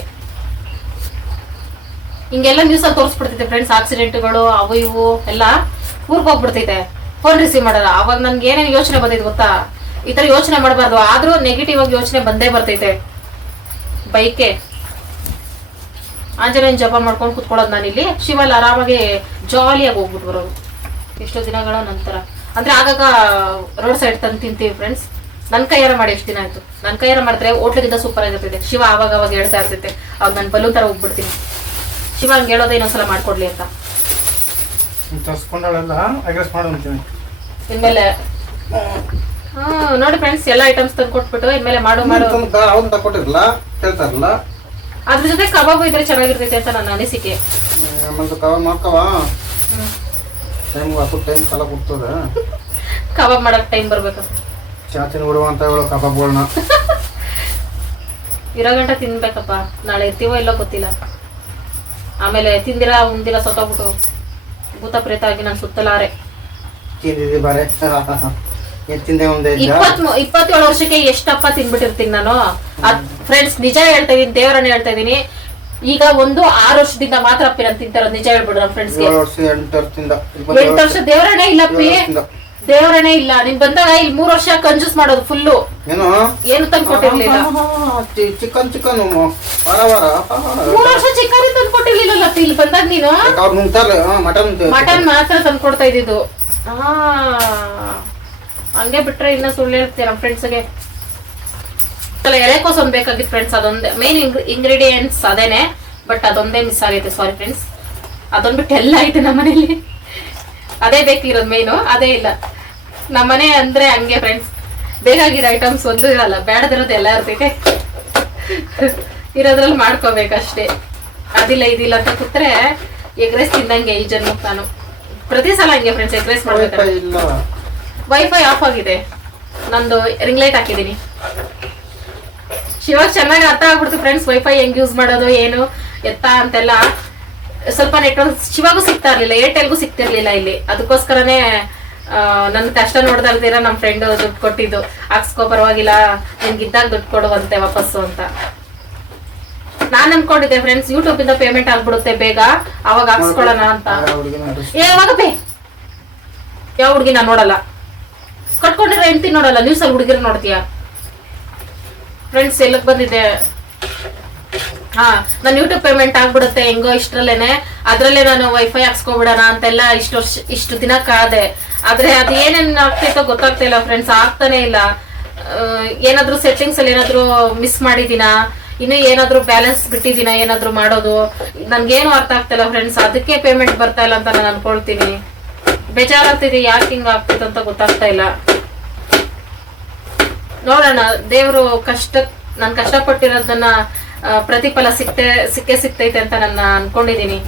ಹಿಂಗೆಲ್ಲ ನ್ಯೂಸಲ್ಲಿ ತೋರಿಸ್ಬಿಡ್ತೈತೆ ಫ್ರೆಂಡ್ಸ್, ಆಕ್ಸಿಡೆಂಟ್ಗಳು ಅವು ಇವು ಎಲ್ಲ. ಊರ್ಗ್ ಹೋಗ್ಬಿಡ್ತೈತೆ, ಫೋನ್ ರಿಸೀವ್ ಮಾಡಲ್ಲ. ಅವಾಗ ನನ್ಗೆ ಏನೇನು ಯೋಚನೆ ಬಂದೈತೆ ಗೊತ್ತಾ? ಈ ತರ ಯೋಚನೆ ಮಾಡಬಾರ್ದು, ಆದ್ರೂ ನೆಗೆಟಿವ್ ಆಗಿ ಯೋಚನೆ ಬಂದೇ ಬರ್ತೈತೆ. ಬೈಕೆ ಆಂಜನೇಯನ್ ಜಪ ಮಾಡ್ಕೊಂಡು ಕುತ್ಕೊಳ್ಳೋದು ನಾನಿಲ್ಲಿ. ಶಿವಲ್ಲಿ ಆರಾಮಾಗಿ ಜಾಲಿಯಾಗಿ ಹೋಗ್ಬಿಟ್ಟು ಬರೋದು ಎಷ್ಟೋ ದಿನಗಳ ನಂತರ. ಅಂದ್ರೆ ಆಗಾಗ ರೋಡ್ ಸೈಡ್ ತಂದು ತಿಂತೀವಿ ಫ್ರೆಂಡ್ಸ್. ನನ್ನ ಕೈಯಾರ ಮಾಡಿ ಎಷ್ಟು ದಿನ ಆಯ್ತು. ನನ್ನ ಕೈಯಾರ ಮಾಡಿದ್ರೆ ಹೋಟ್ಲಿಗಿಂತ ಸೂಪರ್ ಆಗಿರ್ತೈತೆ. ಶಿವ ಆವಾಗ ಅವಾಗ ಹೇಳ್ತಾ ಇರ್ತೈತೆ, ಅವಾಗ ನಾನು ಬಲೂನ್ ತರ ಹೋಗ್ಬಿಡ್ತೀನಿ. ಶಿವ ಹಂಗೆ ಹೇಳೋದೇ ಇನ್ನೊಂದ್ಸಲ ಮಾಡ್ಕೊಡ್ಲಿ ಅಂತ. ಇನ್ಮೇಲೆ ನೋಡಿ ಫ್ರೆಂಡ್ಸ್, ಎಲ್ಲ ಐಟಮ್ಸ್ ತಂದು ಕೊಟ್ಬಿಟ್ಟು ಇನ್ಮೇಲೆ ಮಾಡು ಅದ್ರ ಜೊತೆ ಕಬಾಬು ಇದ್ರೆ ಚೆನ್ನಾಗಿರ್ತೈತೆ ಅಂತ ನನ್ನ ಅನಿಸಿಕೆ. ಕಬಾಬ್ ಮಾಡಕ್ ಟೈಮ್ ಬರ್ಬೇಕು. ಇರೋ ಗಂಟ ತಿನ್ಬೇಕಪ್ಪ, ನಾಳೆ ಇರ್ತೀವೋ ಇಲ್ಲೋ ಗೊತ್ತಿಲ್ಲ. ಆಮೇಲೆ ತಿಂದಿರ ಮುಂದಿರ ಸತ್ತೋಗ್ಬಿಟ್ಟು ಭೂತ ಪ್ರೇತ ಆಗಿ ನಾನು ಸುತ್ತಲಾರೆ. 27 ವರ್ಷಕ್ಕೆ ಎಷ್ಟಪ್ಪ ತಿನ್ಬಿಟ್ಟಿರ್ತೀನಿ ನಾನು ಫ್ರೆಂಡ್ಸ್. ನಿಜ ಹೇಳ್ತಾ ಇದೀನಿ, ದೇವರನ್ನ ಹೇಳ್ತಾ ಇದೀನಿ. ಈಗ 6 ವರ್ಷದಿಂದ ಮಾತ್ರ ಅಪ್ಪಿ ನಾನು ತಿಂತಾರೋದು. ನಿಜ ಹೇಳ್ಬಿಡು ನಮ್ಮ ಫ್ರೆಂಡ್ಸ್ಗೆ. 8 ವರ್ಷ ದೇವರನ್ನೇ ಇಲ್ಲಪ್ಪಿ, ದೇವರನ್ನೇ ಇಲ್ಲ. ನೀನ್ ಬಂದಾಗ ಇಲ್ಲಿ 3 ವರ್ಷ ಕಂಜೂಸ್ ಮಾಡೋದು ಫುಲ್ಲು. ಏನು ತಂದು ಕೊಟ್ಟಿರ್ಲಿಲ್ಲ. 3 ವರ್ಷ ಚಿಕನ್ ತಂದು ಕೊಟ್ಟಿರ್ಲಿಲ್ಲ ಇಲ್ಲಿ ಬಂದಾಗ. ನೀನು ಮಟನ್ ಮಾತ್ರ ತಂದು ಕೊಡ್ತಾ ಇದ್ದಿದ್ದು. ಹಂಗೆ ಬಿಟ್ರೆ ಇನ್ನ ಸುಳ್ಳು ಹೇಳ್ತೀವಿ ನಮ್ಮ ಫ್ರೆಂಡ್ಸ್ಗೆ. ಎಳೆಕೋಸು ಒಂದ್ ಬೇಕಾಗಿತ್ತು ಫ್ರೆಂಡ್ಸ್. ಅದೊಂದೇ ಮೇನ್ ಇಂಗ್ರೀಡಿಯೆಂಟ್ಸ್ ಅದೇನೆ, ಬಟ್ ಅದೊಂದೇ ಮಿಸ್ ಆಗೈತೆ. ಸಾರಿ ಫ್ರೆಂಡ್ಸ್, ಅದೊಂದ್ ಬಿಟ್ಟು ಎಲ್ಲ ಐತೆ ನಮ್ಮನೇಲಿ. ಅದೇ ಬೇಕಿರೋದು ಮೇನು, ಅದೇ ಇಲ್ಲ ನಮ್ಮನೆ ಅಂದ್ರೆ. ಹಂಗೆ ಫ್ರೆಂಡ್ಸ್, ಬೇಕಾಗಿರೋ ಐಟಮ್ಸ್ ಒಂದು ಇರಲ್ಲ, ಬೇಡದಿರೋದು ಎಲ್ಲ ಇರ್ತೈತೆ. ಇರೋದ್ರಲ್ಲಿ ಮಾಡ್ಕೋಬೇಕಷ್ಟೇ. ಅದಿಲ್ಲ ಇದಿಲ್ಲ ಅಂತ ಕೂತ್ರೆ ಎಗ್ ರೈಸ್ ತಿಂದಂಗೆ ಈ ಜನ್ಮಕ್ಕೆ ನಾನು. ಪ್ರತಿ ಸಲ ಹಂಗೆ ಫ್ರೆಂಡ್ಸ್, ಎಗ್ ರೈಸ್ ಮಾಡ್ಬೇಕಾದ್ರೆ. ವೈಫೈ ಆಫ್ ಆಗಿದೆ, ನಂದು ರಿಂಗ್ ಲೈಟ್ ಹಾಕಿದೀನಿ. ಶಿವಾಗ ಚೆನ್ನಾಗಿ ಅರ್ಥ ಆಗ್ಬಿಡ್ತು ಫ್ರೆಂಡ್ಸ್, ವೈಫೈ ಹೆಂಗ್ ಯೂಸ್ ಮಾಡೋದು ಏನು ಎತ್ತ ಅಂತೆಲ್ಲ. ಸ್ವಲ್ಪ ನೆಟ್ವರ್ಕ್ ಶಿವಾಗೂ ಸಿಗ್ತಾ ಇರ್ಲಿಲ್ಲ, ಏರ್ಟೆಲ್ಗೂ ಸಿಗ್ತಿರ್ಲಿಲ್ಲ ಇಲ್ಲಿ. ಅದಕ್ಕೋಸ್ಕರನೇ ನನ್ ಕಷ್ಟ ನೋಡ್ದಲ್ದಿರ ನಮ್ಮ ಫ್ರೆಂಡ್ ದುಡ್ಡು ಕೊಟ್ಟಿದ್ದು. ಹಾಕ್ಸ್ಕೋ ಪರವಾಗಿಲ್ಲ, ನಿನ್ಗಿದ್ದಾಗ ದುಡ್ಡು ಕೊಡುವಂತೆ ವಾಪಸ್ಸು ಅಂತ. ನಾನ್ ಅನ್ಕೊಂಡಿದ್ದೆ ಫ್ರೆಂಡ್ಸ್, ಯೂಟ್ಯೂಬ್ ಇಂದ ಪೇಮೆಂಟ್ ಆಗ್ಬಿಡುತ್ತೆ ಬೇಗ, ಅವಾಗ ಹಾಕ್ಸ್ಕೊಳ್ಳೋಣ ಅಂತ. ಯಾವಾಗ ಯಾವ ಹುಡುಗಿ ನಾನು ನೋಡಲ್ಲ, ಕಟ್ಕೊಂಡಿರೋ ಹೆಂಡತಿ ನೋಡಲ್ಲ, ನ್ಯೂಸ್ ಅಲ್ಲಿ ಹುಡುಗಿರು ನೋಡ್ತೀಯ ಫ್ರೆಂಡ್ಸ್. ಎಲ್ಲಕ್ ಬಂದಿದ್ದೆ, ನನ್ ಯೂಟ್ಯೂಬ್ ಪೇಮೆಂಟ್ ಆಗ್ಬಿಡುತ್ತೆ ಹೆಂಗೋ ಇಷ್ಟ್ರಲ್ಲೇನೆ, ಅದ್ರಲ್ಲೇ ನಾನು ವೈಫೈ ಹಾಕ್ಸ್ಕೊಬಿಡೋಣ ಅಂತೆಲ್ಲ ಇಷ್ಟು ದಿನ ಕಾದೆ. ಆದ್ರೆ ಅದು ಏನೇನ್ ಆಗ್ತೈತೋ ಗೊತ್ತಾಗ್ತಾ ಇಲ್ಲ ಫ್ರೆಂಡ್ಸ್, ಆಗ್ತಾನೆ ಇಲ್ಲ. ಏನಾದ್ರೂ ಸೆಟ್ಟಿಂಗ್ಸ್ ಅಲ್ಲಿ ಏನಾದ್ರೂ ಮಿಸ್ ಮಾಡಿದೀನಾ, ಇನ್ನು ಏನಾದ್ರೂ ಬ್ಯಾಲೆನ್ಸ್ ಬಿಟ್ಟಿದೀನಾ ಏನಾದ್ರೂ ಮಾಡೋದು, ನನ್ಗೇನು ಅರ್ಥ ಆಗ್ತಾ ಇಲ್ಲ ಫ್ರೆಂಡ್ಸ್. ಅದಕ್ಕೆ ಪೇಮೆಂಟ್ ಬರ್ತಾ ಇಲ್ಲ ಅಂತ ನಾನು ಅನ್ಕೊಳ್ತೀನಿ. ಬೇಜಾರಾಗ್ತಿದೆ, ಯಾಕೆ ಹಿಂಗ ಆಗ್ತೈತೆ ಅಂತ ಗೊತ್ತಾಗ್ತಾ ಇಲ್ಲ. ನೋಡೋಣ, ದೇವ್ರು ನಾನು ಕಷ್ಟಪಟ್ಟಿರೋದನ್ನ ಪ್ರತಿಫಲ ಸಿಕ್ಕೈತೆ ಅಂತ ನಾನು ಅನ್ಕೊಂಡಿದೀನಿ.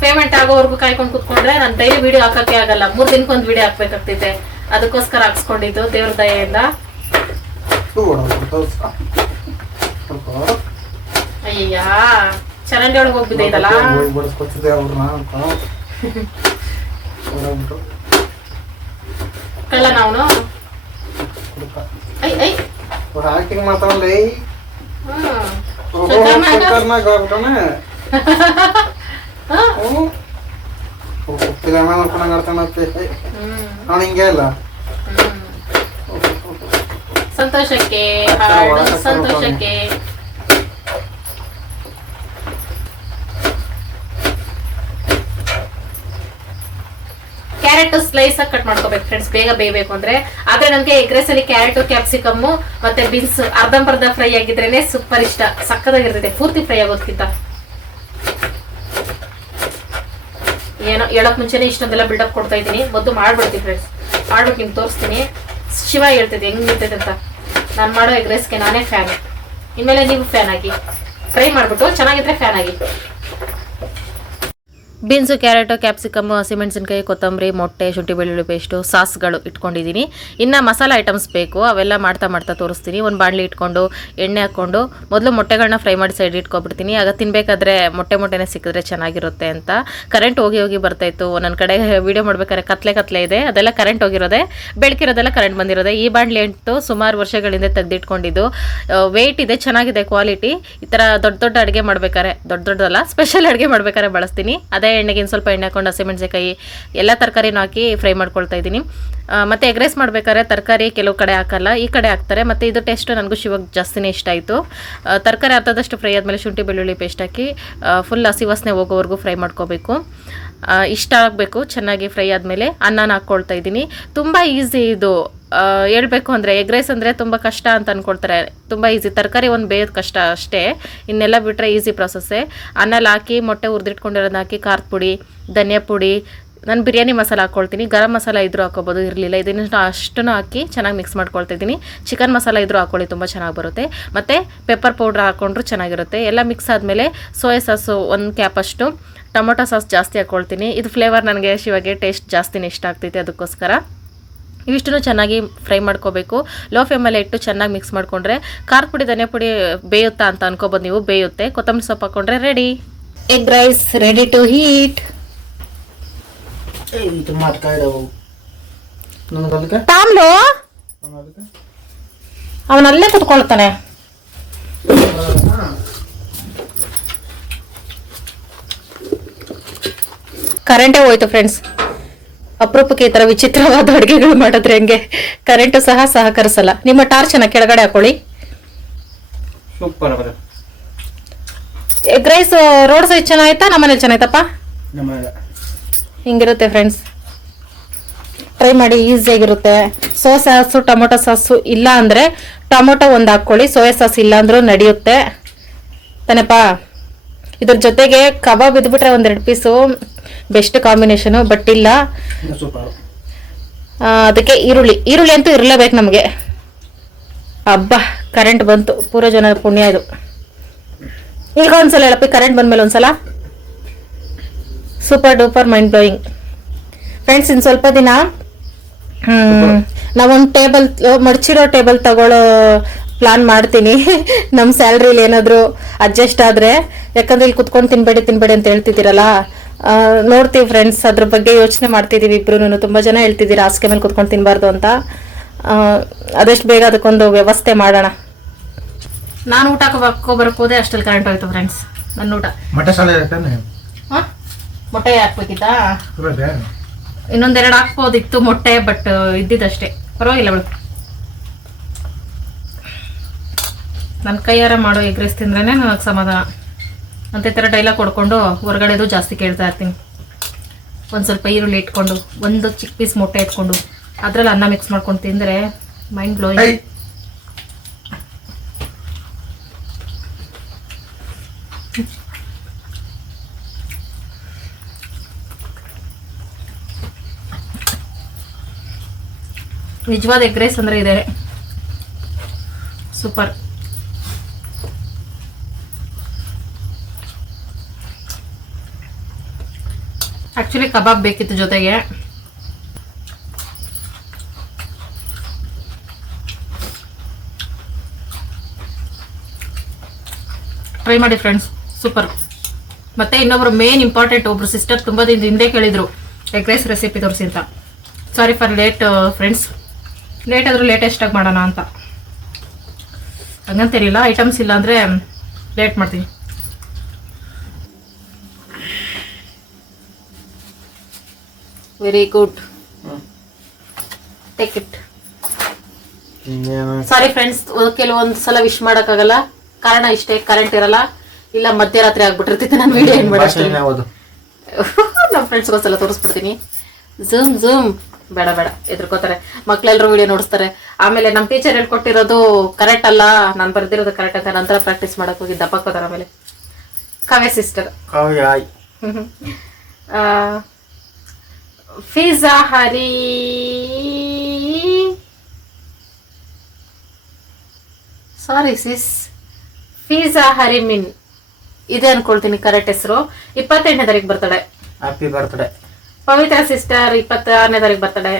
ಪೇಮೆಂಟ್ ಆಗೋವರೆಗೂ ಕಾಯ್ಕೊಂಡು ಕುತ್ಕೊಂಡ್ರೆ ನಾನು ಡೈಲಿ ವಿಡಿಯೋ ಹಾಕಕ್ಕೆ ಆಗಲ್ಲ, 3 ದಿನಕ್ಕೊಂದು ವಿಡಿಯೋ ಹಾಕ್ಬೇಕಾಗ್ತೈತೆ. ಅದಕ್ಕೋಸ್ಕರ ಹಾಕ್ಸ್ಕೊಂಡಿದ್ದು ದೇವ್ರ ದಯೆಯಿಂದ. ಅಯ್ಯಯ್ಯ, ಚರಂಡಿ ಒಳಗೆ ಹೋಗ್ಬಿದ್ದೆ ಇದಲ್ಲ. ಕಳ್ಳ ನಾವನು ಆಕ್ಟಿಂಗ್ ಮಾಡ್ತಾನಲ್ಲ. ನಾನು ಹಿಂಗೆ ಅಲ್ಲ. ಸಂತೋಷಕ್ಕೆ ಹಾಡು, ಸಂತೋಷಕ್ಕೆ. ಕ್ಯಾರೆಟ್ ಸ್ಲೈಸ್ ಆಗಿ ಕಟ್ ಮಾಡ್ಕೋಬೇಕು ಫ್ರೆಂಡ್ಸ್, ಬೇಗ ಬೇಯಬೇಕು ಅಂದ್ರೆ. ಆದ್ರೆ ನನಗೆ ಎಗ್ ರೈಸ್ ಅಲ್ಲಿ ಕ್ಯಾರೆಟ್, ಕ್ಯಾಪ್ಸಿಕಮ್ ಮತ್ತೆ ಬೀನ್ಸ್ ಅರ್ಧಂಬರ್ಧ ಫ್ರೈ ಆಗಿದ್ರೇನೆ ಸೂಪರ್ ಇಷ್ಟ, ಸಕ್ಕದಾಗಿರ್ತೈತೆ ಪೂರ್ತಿ ಫ್ರೈ ಆಗೋದ್ಕಿಂತ. ಏನೋ ಹೇಳಕ್ ಮುಂಚೆನೆ ಇಷ್ಟೊಂದೆಲ್ಲ ಬಿಲ್ಡಪ್ ಕೊಡ್ತಾ ಇದ್ದೀನಿ. ಮೊದಲು ಮಾಡ್ಬಿಡ್ತೀನಿ ಫ್ರೆಂಡ್ಸ್, ಮಾಡ್ಬಿಟ್ಟು ನಿಮ್ಗೆ ತೋರಿಸ್ತೀನಿ. ಶಿವ ಹೇಳ್ತಿದ್ದೆ ಹೆಂಗಿರ್ತೈತೆ ಅಂತ. ನಾನು ಮಾಡೋ ಎಗ್ ರೈಸ್ಗೆ ನಾನೇ ಫ್ಯಾನ್. ಇನ್ಮೇಲೆ ನೀವು ಫ್ಯಾನ್ ಆಗಿ, ಫ್ರೈ ಮಾಡ್ಬಿಟ್ಟು ಚೆನ್ನಾಗಿದ್ರೆ ಫ್ಯಾನ್ ಆಗಿ. ಬೀನ್ಸು, ಕ್ಯಾರೆಟು, ಕ್ಯಾಪ್ಸಿಕಮ್, ಹಸಿಮೆಣಸಿನ್ಕಾಯಿ, ಕೊತ್ತಂಬರಿ, ಮೊಟ್ಟೆ, ಶುಂಠಿ ಬೆಳ್ಳುಳ್ಳಿ ಪೇಸ್ಟು, ಸಾಸ್ಗಳು ಇಟ್ಕೊಂಡಿದ್ದೀನಿ. ಇನ್ನು ಮಸಾಲ ಐಟಮ್ಸ್ ಬೇಕು, ಅವೆಲ್ಲ ಮಾಡ್ತಾ ತೋರಿಸ್ತೀನಿ. ಒಂದು ಬಾಣಲಿ ಇಟ್ಕೊಂಡು ಎಣ್ಣೆ ಹಾಕ್ಕೊಂಡು ಮೊದಲು ಮೊಟ್ಟೆಗಳನ್ನ ಫ್ರೈ ಮಾಡಿ ಸೈಡ್ ಇಟ್ಕೊಬಿಡ್ತೀನಿ. ಆಗ ತಿನ್ನಬೇಕಾದ್ರೆ ಮೊಟ್ಟೆನೇ ಸಿಕ್ಕಿದ್ರೆ ಚೆನ್ನಾಗಿರುತ್ತೆ ಅಂತ. ಕರೆಂಟ್ ಹೋಗಿ ಬರ್ತಾಯಿತ್ತು. ಒಂದೊಂದು ಕಡೆ ವೀಡಿಯೋ ಮಾಡ್ಬೇಕಾದ್ರೆ ಕತ್ಲೆ ಇದೆ, ಅದೆಲ್ಲ ಕರೆಂಟ್ ಹೋಗಿರೋದೆ, ಬೆಳಕಿರೋದೆಲ್ಲ ಕರೆಂಟ್ ಬಂದಿರೋದೆ. ಈ ಬಾಣಲಿ ಅಂಟು ಸುಮಾರು ವರ್ಷಗಳಿಂದ ತೆಗೆದಿಟ್ಕೊಂಡಿದ್ದು. ವೆಯ್ಟ್ ಇದೆ, ಚೆನ್ನಾಗಿದೆ ಕ್ವಾಲಿಟಿ. ಈ ಥರ ದೊಡ್ಡ ಅಡುಗೆ ಮಾಡ್ಬೇಕಾದ್ರೆ, ದೊಡ್ಡದಲ್ಲ ಸ್ಪೆಷಲ್ ಅಡುಗೆ ಮಾಡ್ಬೇಕಾದ್ರೆ ಬಳಸ್ತೀನಿ. ಅದೇ ಎಣ್ಣೆಗೆ ಸ್ವಲ್ಪ ಎಣ್ಣೆ ಹಾಕೊಂಡು ಹಸಿಮೆಣಸಿನಕಾಯಿ ಎಲ್ಲ ತರಕಾರಿನೂ ಹಾಕಿ ಫ್ರೈ ಮಾಡ್ಕೊಳ್ತಾ ಇದ್ದೀನಿ. ಮತ್ತು ಎಗ್ ರೈಸ್ ಮಾಡ್ಬೇಕಾದ್ರೆ ತರಕಾರಿ ಕೆಲವು ಕಡೆ ಹಾಕಲ್ಲ, ಈ ಕಡೆ ಹಾಕ್ತಾರೆ. ಮತ್ತು ಇದು ಟೇಸ್ಟ್ ನನಗೂ ಶಿವಾಗ ಜಾಸ್ತಿನೇ ಇಷ್ಟ ಆಯಿತು. ತರಕಾರಿ ಅರ್ಧದಷ್ಟು ಫ್ರೈ ಆದಮೇಲೆ ಶುಂಠಿ ಬೆಳ್ಳುಳ್ಳಿ ಪೇಸ್ಟ್ ಹಾಕಿ ಫುಲ್ ಹಸಿ ವಾಸನೆ ಹೋಗೋವರೆಗೂ ಫ್ರೈ ಮಾಡ್ಕೋಬೇಕು. ಇಷ್ಟ ಆಗಬೇಕು ಚೆನ್ನಾಗಿ ಫ್ರೈ ಆದಮೇಲೆ ಅನ್ನನ ಹಾಕ್ಕೊಳ್ತಾ ಇದ್ದೀನಿ. ತುಂಬ ಈಸಿ ಇದು. ಹೇಳ್ಬೇಕು ಅಂದರೆ ಎಗ್ ರೈಸ್ ಅಂದರೆ ತುಂಬ ಕಷ್ಟ ಅಂತ ಅಂದ್ಕೊಳ್ತಾರೆ. ತುಂಬ ಈಸಿ, ತರಕಾರಿ ಒಂದು ಬೇಯೋದು ಕಷ್ಟ ಅಷ್ಟೇ, ಇನ್ನೆಲ್ಲ ಬಿಟ್ಟರೆ ಈಸಿ ಪ್ರಾಸೆಸ್ಸೇ. ಅನ್ನಲ್ಲಿ ಹಾಕಿ ಮೊಟ್ಟೆ ಹುರಿದಿಟ್ಕೊಂಡಿರೋದನ್ನ ಹಾಕಿ ಖಾರದ ಪುಡಿ, ಧನಿಯಾ ಪುಡಿ, ನಾನು ಬಿರಿಯಾನಿ ಮಸಾಲ ಹಾಕ್ಕೊಳ್ತೀನಿ. ಗರಂ ಮಸಾಲ ಇದ್ರೂ ಹಾಕೋಬೋದು, ಇರಲಿಲ್ಲ ಇದನ್ನು ಅಷ್ಟನ್ನು ಹಾಕಿ ಚೆನ್ನಾಗಿ ಮಿಕ್ಸ್ ಮಾಡ್ಕೊಳ್ತಿದ್ದೀನಿ. ಚಿಕನ್ ಮಸಾಲ ಇದ್ರೂ ಹಾಕ್ಕೊಳ್ಳಿ, ತುಂಬ ಚೆನ್ನಾಗಿ ಬರುತ್ತೆ. ಮತ್ತು ಪೆಪ್ಪರ್ ಪೌಡ್ರ್ ಹಾಕ್ಕೊಂಡ್ರು ಚೆನ್ನಾಗಿರುತ್ತೆ. ಎಲ್ಲ ಮಿಕ್ಸ್ ಆದಮೇಲೆ ಸೋಯಾ ಸಾಸು 1 ಕ್ಯಾಪಷ್ಟು, ಟೊಮೊಟೊ ಸಾಸ್ ಜಾಸ್ತಿ ಹಾಕ್ಕೊಳ್ತೀನಿ. ಇದು ಫ್ಲೇವರ್ ನನಗೆ ಶಿವಾಗೆ ಟೇಸ್ಟ್ ಜಾಸ್ತಿನೇ ಇಷ್ಟ ಆಗ್ತೈತೆ, ಅದಕ್ಕೋಸ್ಕರ ಇವಿಷ್ಟನ್ನು ಚೆನ್ನಾಗಿ ಫ್ರೈ ಮಾಡ್ಕೋಬೇಕು. ಲೋ ಫ್ಲೇಮಲ್ಲಿ ಇಟ್ಟು ಚೆನ್ನಾಗಿ ಮಿಕ್ಸ್ ಮಾಡಿಕೊಂಡ್ರೆ ಖಾರದ ಪುಡಿ, ಧನಿಯಾ ಪುಡಿ ಬೇಯುತ್ತಾ ಅಂತ ಅನ್ಕೋಬೋದು ನೀವು, ಬೇಯುತ್ತೆ. ಕೊತ್ತಂಬರಿ ಸೊಪ್ಪು ಹಾಕ್ಕೊಂಡ್ರೆ ready. Egg rice ready to heat. ತಾಮ್ಲು ಅವನಲ್ಲೇ ಕುತ್ಕೊಳ್ತಾನೆ. ಕರೆಂಟೇ ಹೋಯ್ತು ಫ್ರೆಂಡ್ಸ್. ಅಪರೂಪಕ್ಕೆ ಈ ತರ ವಿಚಿತ್ರವಾದ ಅಡುಗೆಗಳು ಮಾಡಿದ್ರೆ ಹೆಂಗೆ. ಕರೆಂಟು ಸಹ ಸಹಕರಿಸಲ್ಲ. ನಿಮ್ಮ ಟಾರ್ಚನ್ನ ಕೆಳಗಡೆ ಹಾಕೊಳ್ಳಿ. Super. Egg rice road side ಚೆನ್ನಾಯ್ತಾ, ನಮ್ಮನೇಲಿ ಚೆನ್ನಾಯ್ತಪ್ಪ? ಹಿಂಗಿರುತ್ತೆ ಫ್ರೆಂಡ್ಸ್, ಟ್ರೈ ಮಾಡಿ, ಈಸಿಯಾಗಿರುತ್ತೆ. ಸೋಯಾ ಸಾಸು, ಟೊಮೊಟೊ ಸಾಸು ಇಲ್ಲ ಅಂದರೆ ಟೊಮೊಟೊ 1 ಹಾಕ್ಕೊಳ್ಳಿ, ಸೋಯಾ ಸಾಸ್ ಇಲ್ಲ ಅಂದ್ರೂ ನಡೆಯುತ್ತೆ ತಾನೇಪ್ಪ. ಇದ್ರ ಜೊತೆಗೆ ಕಬಾಬ್ ಇದ್ಬಿಟ್ರೆ 1-2 ಪೀಸು ಬೆಸ್ಟ್ ಕಾಂಬಿನೇಷನು, ಬಟ್ ಇಲ್ಲ. ಅದಕ್ಕೆ ಈರುಳ್ಳಿ ಅಂತೂ ಇರಲೇಬೇಕು ನಮಗೆ. ಹಬ್ಬ ಕರೆಂಟ್ ಬಂತು, ಪೂರ ಜನ ಪುಣ್ಯ ಇದು. ಈಗ ಒಂದ್ಸಲ ಹೇಳಪ್ಪಿ, ಕರೆಂಟ್ ಬಂದ್ಮೇಲೆ ಒಂದ್ಸಲ. Super duper mind blowing friends. ಇನ್ನು ಸ್ವಲ್ಪ ದಿನ ನಾವೊಂದು ಟೇಬಲ್, ಮಡ್ಚಿರೋ ಟೇಬಲ್ ತಗೊಳ್ಳೋ ಪ್ಲಾನ್ ಮಾಡ್ತೀನಿ. ನಮ್ಮ ಸ್ಯಾಲ್ರಿಲಿ ಏನಾದರೂ ಅಡ್ಜಸ್ಟ್ ಆದರೆ. ಯಾಕಂದ್ರೆ ಇಲ್ಲಿ ಕುತ್ಕೊಂಡು ತಿನ್ಬೇಡಿ ಅಂತ ಹೇಳ್ತಿದ್ದೀರಲ್ಲ, ನೋಡ್ತೀವಿ ಫ್ರೆಂಡ್ಸ್. ಅದ್ರ ಬಗ್ಗೆ ಯೋಚನೆ ಮಾಡ್ತಿದ್ದೀವಿ ಇಬ್ರು. ತುಂಬ ಜನ ಹೇಳ್ತಿದ್ದೀರಾ ಹಾಸಿಗೆ ಮೇಲೆ ಕುತ್ಕೊಂಡು ತಿನ್ನಬಾರ್ದು ಅಂತ. ಆದಷ್ಟು ಬೇಗ ಅದಕ್ಕೊಂದು ವ್ಯವಸ್ಥೆ ಮಾಡೋಣ. ನಾನು ಊಟ ಹಾಕೋಬರಕ್ಕೆ ಹೋದೆ, ಅಷ್ಟಲ್ಲಿ ಕರೆಂಟ್ ಹೋಯ್ತು ಫ್ರೆಂಡ್ಸ್. ನನ್ನ ಊಟ ಮೊಟ್ಟೆ ಹಾಕ್ಬೇಕಿತ್ತಾ? ಇನ್ನೊಂದೆರಡು ಹಾಕ್ಬೋದಿತ್ತು ಮೊಟ್ಟೆ, ಬಟ್ ಇದ್ದಿದ್ದಷ್ಟೇ, ಪರವಾಗಿಲ್ಲ ಬಿಡು. ನನ್ನ ಕೈಯಾರ ಮಾಡೋ ಎಗ್ ರೈಸ್ ತಿಂದ್ರೇ ನನಗೆ ಸಮಾಧಾನ ಅಂತ. ಈ ಥರ ಡೈಲಾಗ್ ಕೊಡ್ಕೊಂಡು ಹೊರಗಡೆದು ಜಾಸ್ತಿ ಕೇಳ್ತಾ ಇರ್ತೀನಿ. ಒಂದು ಸ್ವಲ್ಪ ಈರುಳ್ಳಿ ಇಟ್ಕೊಂಡು ಒಂದು ಚಿಕ್ಕ ಪೀಸ್ ಮೊಟ್ಟೆ ಇಟ್ಕೊಂಡು ಅದ್ರಲ್ಲಿ ಅನ್ನ ಮಿಕ್ಸ್ ಮಾಡ್ಕೊಂಡು ತಿಂದರೆ ಮೈಂಡ್ ಬ್ಲೋಯಿಂಗ್. ನಿಜವಾದ ಎಗ್ ರೈಸ್ ಅಂದರೆ ಇದೆ. ಸೂಪರ್. ಆ್ಯಕ್ಚುಲಿ ಕಬಾಬ್ ಬೇಕಿತ್ತು ಜೊತೆಗೆ. ಟ್ರೈ ಮಾಡಿ ಫ್ರೆಂಡ್ಸ್, ಸೂಪರ್. ಮತ್ತೆ ಇನ್ನೊಬ್ರು ಮೇನ್ ಇಂಪಾರ್ಟೆಂಟ್ ಒಬ್ರು ಸಿಸ್ಟರ್ ತುಂಬ ದಿನದ ಹಿಂದೆ ಕೇಳಿದ್ರು ಎಗ್ ರೈಸ್ ರೆಸಿಪಿ ತೋರಿಸಿ ಅಂತ. ಸಾರಿ ಫಾರ್ ಲೇಟ್ ಫ್ರೆಂಡ್ಸ್, ಲೇಟ್ ಆದರೂ ಲೇಟೆಸ್ಟಾಗಿ ಮಾಡೋಣ ಅಂತ. ಹಂಗಂತೇನಿಲ್ಲ, ಐಟಮ್ಸ್ ಇಲ್ಲ ಅಂದರೆ ಲೇಟ್ ಮಾಡ್ತೀನಿ. Very good, take it. Sorry friends, ಕೆಲವೊಂದು ಸಲ ವಿಶ್ ಮಾಡೋಕ್ಕಾಗಲ್ಲ, ಕಾರಣ ಇಷ್ಟೇ, ಕರೆಂಟ್ ಇರಲ್ಲ, ಇಲ್ಲ ಮಧ್ಯರಾತ್ರಿ ಆಗ್ಬಿಟ್ಟಿರ್ತೈತೆ. ನಾನು ವಿಡಿಯೋ ಏನು ಮಾಡೋದು ನಮ್ಮ ಫ್ರೆಂಡ್ಸ್ಗೋಸ್ಕರ ತೋರಿಸ್ಬಿಡ್ತೀನಿ. ಝೂಮ್ ಝೂಮ್ ಬೇಡ ಬೇಡ, ಎದ್ರಕೋತಾರೆ ಮಕ್ಳೆಲ್ಲರೂ ವಿಡಿಯೋ ನೋಡಿಸ್ತಾರೆ. ಆಮೇಲೆ ನಮ್ಮ ಟೀಚರ್ ಹೇಳ್ಕೊಟ್ಟಿರೋದು ಕರೆಕ್ಟ್ ಅಲ್ಲ, ನಾನು ಬರ್ದಿರೋದು ಕರೆಕ್ಟ್ ಅಂತ ನಂತರ ಪ್ರಾಕ್ಟೀಸ್ ಮಾಡಕ್ ಹೋಗಿ ದಪ್ಪಕ್ಕೋತಾರೆ. ಆಮೇಲೆ Kavya sister Fiza Hari sorry sis Fiza Harimin ಇದೆ ಅನ್ಕೊಳ್ತೀನಿ ಕರೆಕ್ಟ್ ಹೆಸರು. 28ನೇ ತಾರೀಕು birthday. Happy birthday. Pavitra sister 26ನೇ ತಾರೀಕು birthday.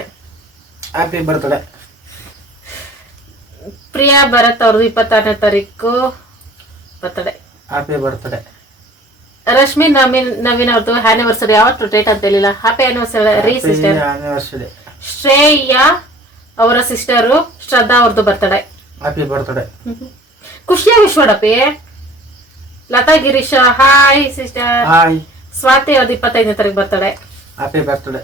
Happy birthday. Priya Bharath ಅವ್ರದ್ದು 26ನೇ ತಾರೀಕು birthday. Happy birthday. Rashmi Naveen ಅವ್ರದ್ದು ಆನಿವರ್ಸರಿ, ಯಾವತ್ತು ಡೇಟ್ ಅಂತ ಹೇಳಿಲ್ಲ. Happy anniversary sister. ಶ್ರೇಯಾ ಅವರ ಸಿಸ್ಟರು ಶ್ರದ್ಧಾ ಅವ್ರದ್ದು ಬರ್ತಡೆ. Happy birthday. ಖುಷಿಯ ವಿಶ್ವಡಪ್ಪಿ. Latha Girish hi sister. Hi. Swathi ಅವ್ರದ್ದು 25ನೇ ತಾರೀಕು ಬರ್ತಡೆ. Happy birthday.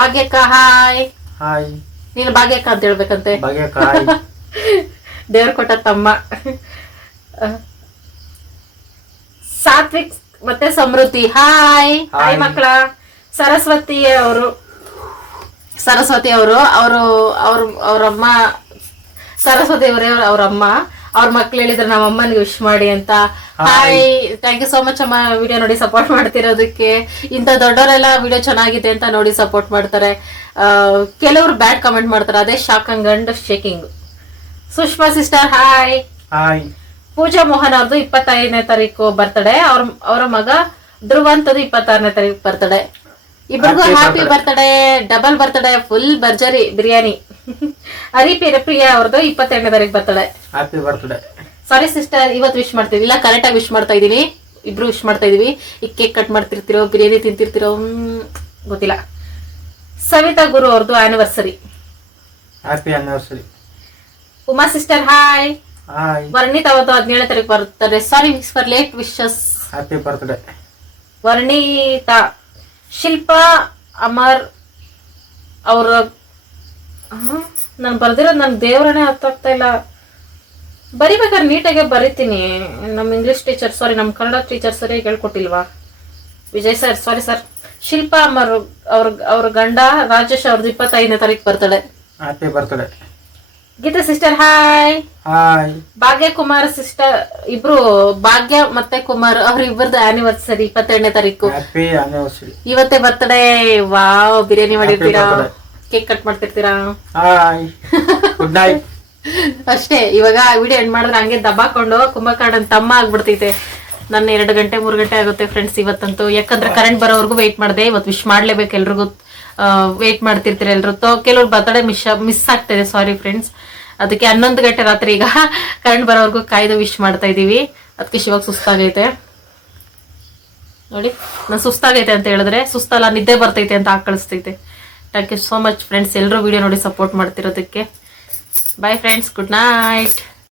ಭಾಗ್ಯಕ್ಕ ಹಾಯ್. ಹಾಯ್. ನೀನು ಭಾಗ್ಯಕ್ಕ ಅಂತ ಹೇಳ್ಬೇಕಂತೆ. ಭಾಗ್ಯಕ್ಕ ಹಾಯ್. ದೇವ್ರ ಕೊಟ್ಟ ತಮ್ಮ. ಸಾತ್ವಿಕ್ ಮತ್ತೆ ಸಮೃದ್ಧಿ ಹಾಯ್. ಹಾಯ್ ಮಕ್ಕಳ. ಸರಸ್ವತಿ ಅವರು ಅವ್ರಮ್ಮ ಸರಸ್ವತಿ ಅವರೇ ಅವ್ರಮ್ಮ ಅವ್ರ ಮಕ್ಳು ಹೇಳಿದ್ರೆ ನಮ್ಮ ಅಮ್ಮನಿಗೆ ವಿಶ್ ಮಾಡಿ ಅಂತ. Hi, thank you so much ಅಮ್ಮ, ವಿಡಿಯೋ ನೋಡಿ ಸಪೋರ್ಟ್ ಮಾಡ್ತಿರೋದಕ್ಕೆ. ಇಂಥ ದೊಡ್ಡವರೆಲ್ಲ ವಿಡಿಯೋ ಚೆನ್ನಾಗಿದೆ ಅಂತ ನೋಡಿ ಸಪೋರ್ಟ್ ಮಾಡ್ತಾರೆ. ಕೆಲವರು ಬ್ಯಾಡ್ ಕಮೆಂಟ್ ಮಾಡ್ತಾರೆ, ಅದೇ shocking and shaking. Sushma sister hi. Hi. Pooja Mohan ಅವ್ರದ್ದು 25ನೇ ತಾರೀಕು ಬರ್ತಡೆ. ಅವ್ರ ಮಗ ಧ್ರುವಂತದ್ದು 26ನೇ ತಾರೀಕು ಬರ್ತಡೆ. ಇಬ್ಬರಿಗೂ happy birthday, double birthday, full ಭರ್ಜರಿ ಬಿರಿಯಾನಿ. ಪ್ರಿಯಾ ಅವ್ರದ್ದು 22ನೇ ತಾರೀಕು birthday. Happy birthday. Sorry sister, ಇವತ್ತು ವಿಶ್ ಮಾಡ್ತೀವಿ, ಇಲ್ಲ ಕರೆಕ್ಟ್ ಆಗಿ ವಿಶ್ ಮಾಡ್ತಾ ಇದೀನಿ. ಇಬ್ರು ವಿಶ್ ಮಾಡ್ತಾ ಇದೀವಿ. ಈಗ ಕೇಕ್ ಕಟ್ ಮಾಡ್ತಿರ್ತಿರೋ, ಬಿರಿಯಾನಿ ತಿಂತಿರ್ತಿರೋ ಗೊತ್ತಿಲ್ಲ. ಸವಿತಾ ಗುರು ಅವ್ರದ್ದು anniversary. Happy anniversary. Uma sister hi. Hi. Varnitha ಅವತ್ತು 17ನೇ ತಾರೀಕು ಬರ್ತದೆ. Sorry for late wishes. Happy birthday. Varnitha. Shilpa Amar ಅವ್ರ ನಾನು ಬರ್ದಿರೋದು ನನ್ ದೇವ್ರನೇ ಅರ್ಥಾಗ್ತಾ ಇಲ್ಲ. ಬರಿಬೇಕಾದ್ರೆ ನೀಟಾಗೆ ಬರಿತೀನಿ. ನಮ್ಮ ಇಂಗ್ಲಿಷ್ ಟೀಚರ್ ಸಾರಿ ನಮ್ಮ ಕನ್ನಡ ಟೀಚರ್ ಸರಿಯಾಗಿ ಹೇಳ್ಕೊಟ್ಟಿಲ್ವಾ? Vijay sir sorry sir. Shilpa Amar ಅವ್ರ ಗಂಡ ರಾಜೇಶ್ ಅವ್ರದ್ದು 25ನೇ ತಾರೀಕು birthday. Happy birthday. Geetha sister hi. Hi. Bhagya Kumar sister ಇಬ್ರು, ಭಾಗ್ಯ ಮತ್ತೆ ಕುಮಾರ್ ಅವ್ರ ಇಬ್ಬರದ್ದು ಆನಿವರ್ಸರಿ 22ನೇ ತಾರೀಕು. Happy anniversary. ಇವತ್ತೇ ಬರ್ತಡೆ. ವಾವ್, ಬಿರಿಯಾನಿ ಮಾಡಿರ್ತೀರಾ, ಕೇಕ್ ಕಟ್ ಮಾಡ್ತಿರ್ತೀರಾ. ಹಾಯ್. Good night. ಅಷ್ಟೇ. ಇವಾಗ ವಿಡಿಯೋ ಎಂಡ್ ಮಾಡಿದ್ರೆ ಹಂಗೆ ದಬ್ಬಾಕೊಂಡು ಕುಂಭಕರ್ಣನ್ ತಮ್ಮ ಆಗ್ಬಿಡ್ತೈತೆ. ನನ್ನ 2 ಗಂಟೆ 3 ಗಂಟೆ ಆಗುತ್ತೆ ಫ್ರೆಂಡ್ಸ್ ಇವತ್ತಂತೂ. ಯಾಕಂದ್ರೆ ಕರೆಂಟ್ ಬರೋವರೆಗೂ ವೆಯ್ಟ್ ಮಾಡಿದೆ. ಇವತ್ತು ವಿಶ್ ಮಾಡ್ಲೇಬೇಕು ಎಲ್ರಿಗೂ. ವೇಟ್ ಮಾಡ್ತಿರ್ತೀರ ಎಲ್ರು. ಕೆಲವ್ರು ಬರ್ತಡೇ ಮಿಸ್ ಆಗ್ತಿದೆ, ಸಾರಿ ಫ್ರೆಂಡ್ಸ್. ಅದಕ್ಕೆ 11 ಗಂಟೆ ರಾತ್ರಿ ಈಗ ಕರೆಂಟ್ ಬರೋವರೆಗೂ ಕಾಯ್ದು ವಿಶ್ ಮಾಡ್ತಾ ಇದೀವಿ. ಅದಕ್ಕೆ ಶಿವಾಗ ಸುಸ್ತಾಗೈತೆ ನೋಡಿ. ನಾನು ಸುಸ್ತಾಗೈತೆ ಅಂತ ಹೇಳಿದ್ರೆ ಸುಸ್ತಲ್ಲ, ನಿದ್ದೆ ಬರ್ತೈತೆ ಅಂತ ಕಳಿಸ್ತೈತೆ. Thank you so much friends, ಎಲ್ಲರೂ ವಿಡಿಯೋ ನೋಡಿ ಸಪೋರ್ಟ್ ಮಾಡ್ತಿರೋದಕ್ಕೆ. Bye friends, good night.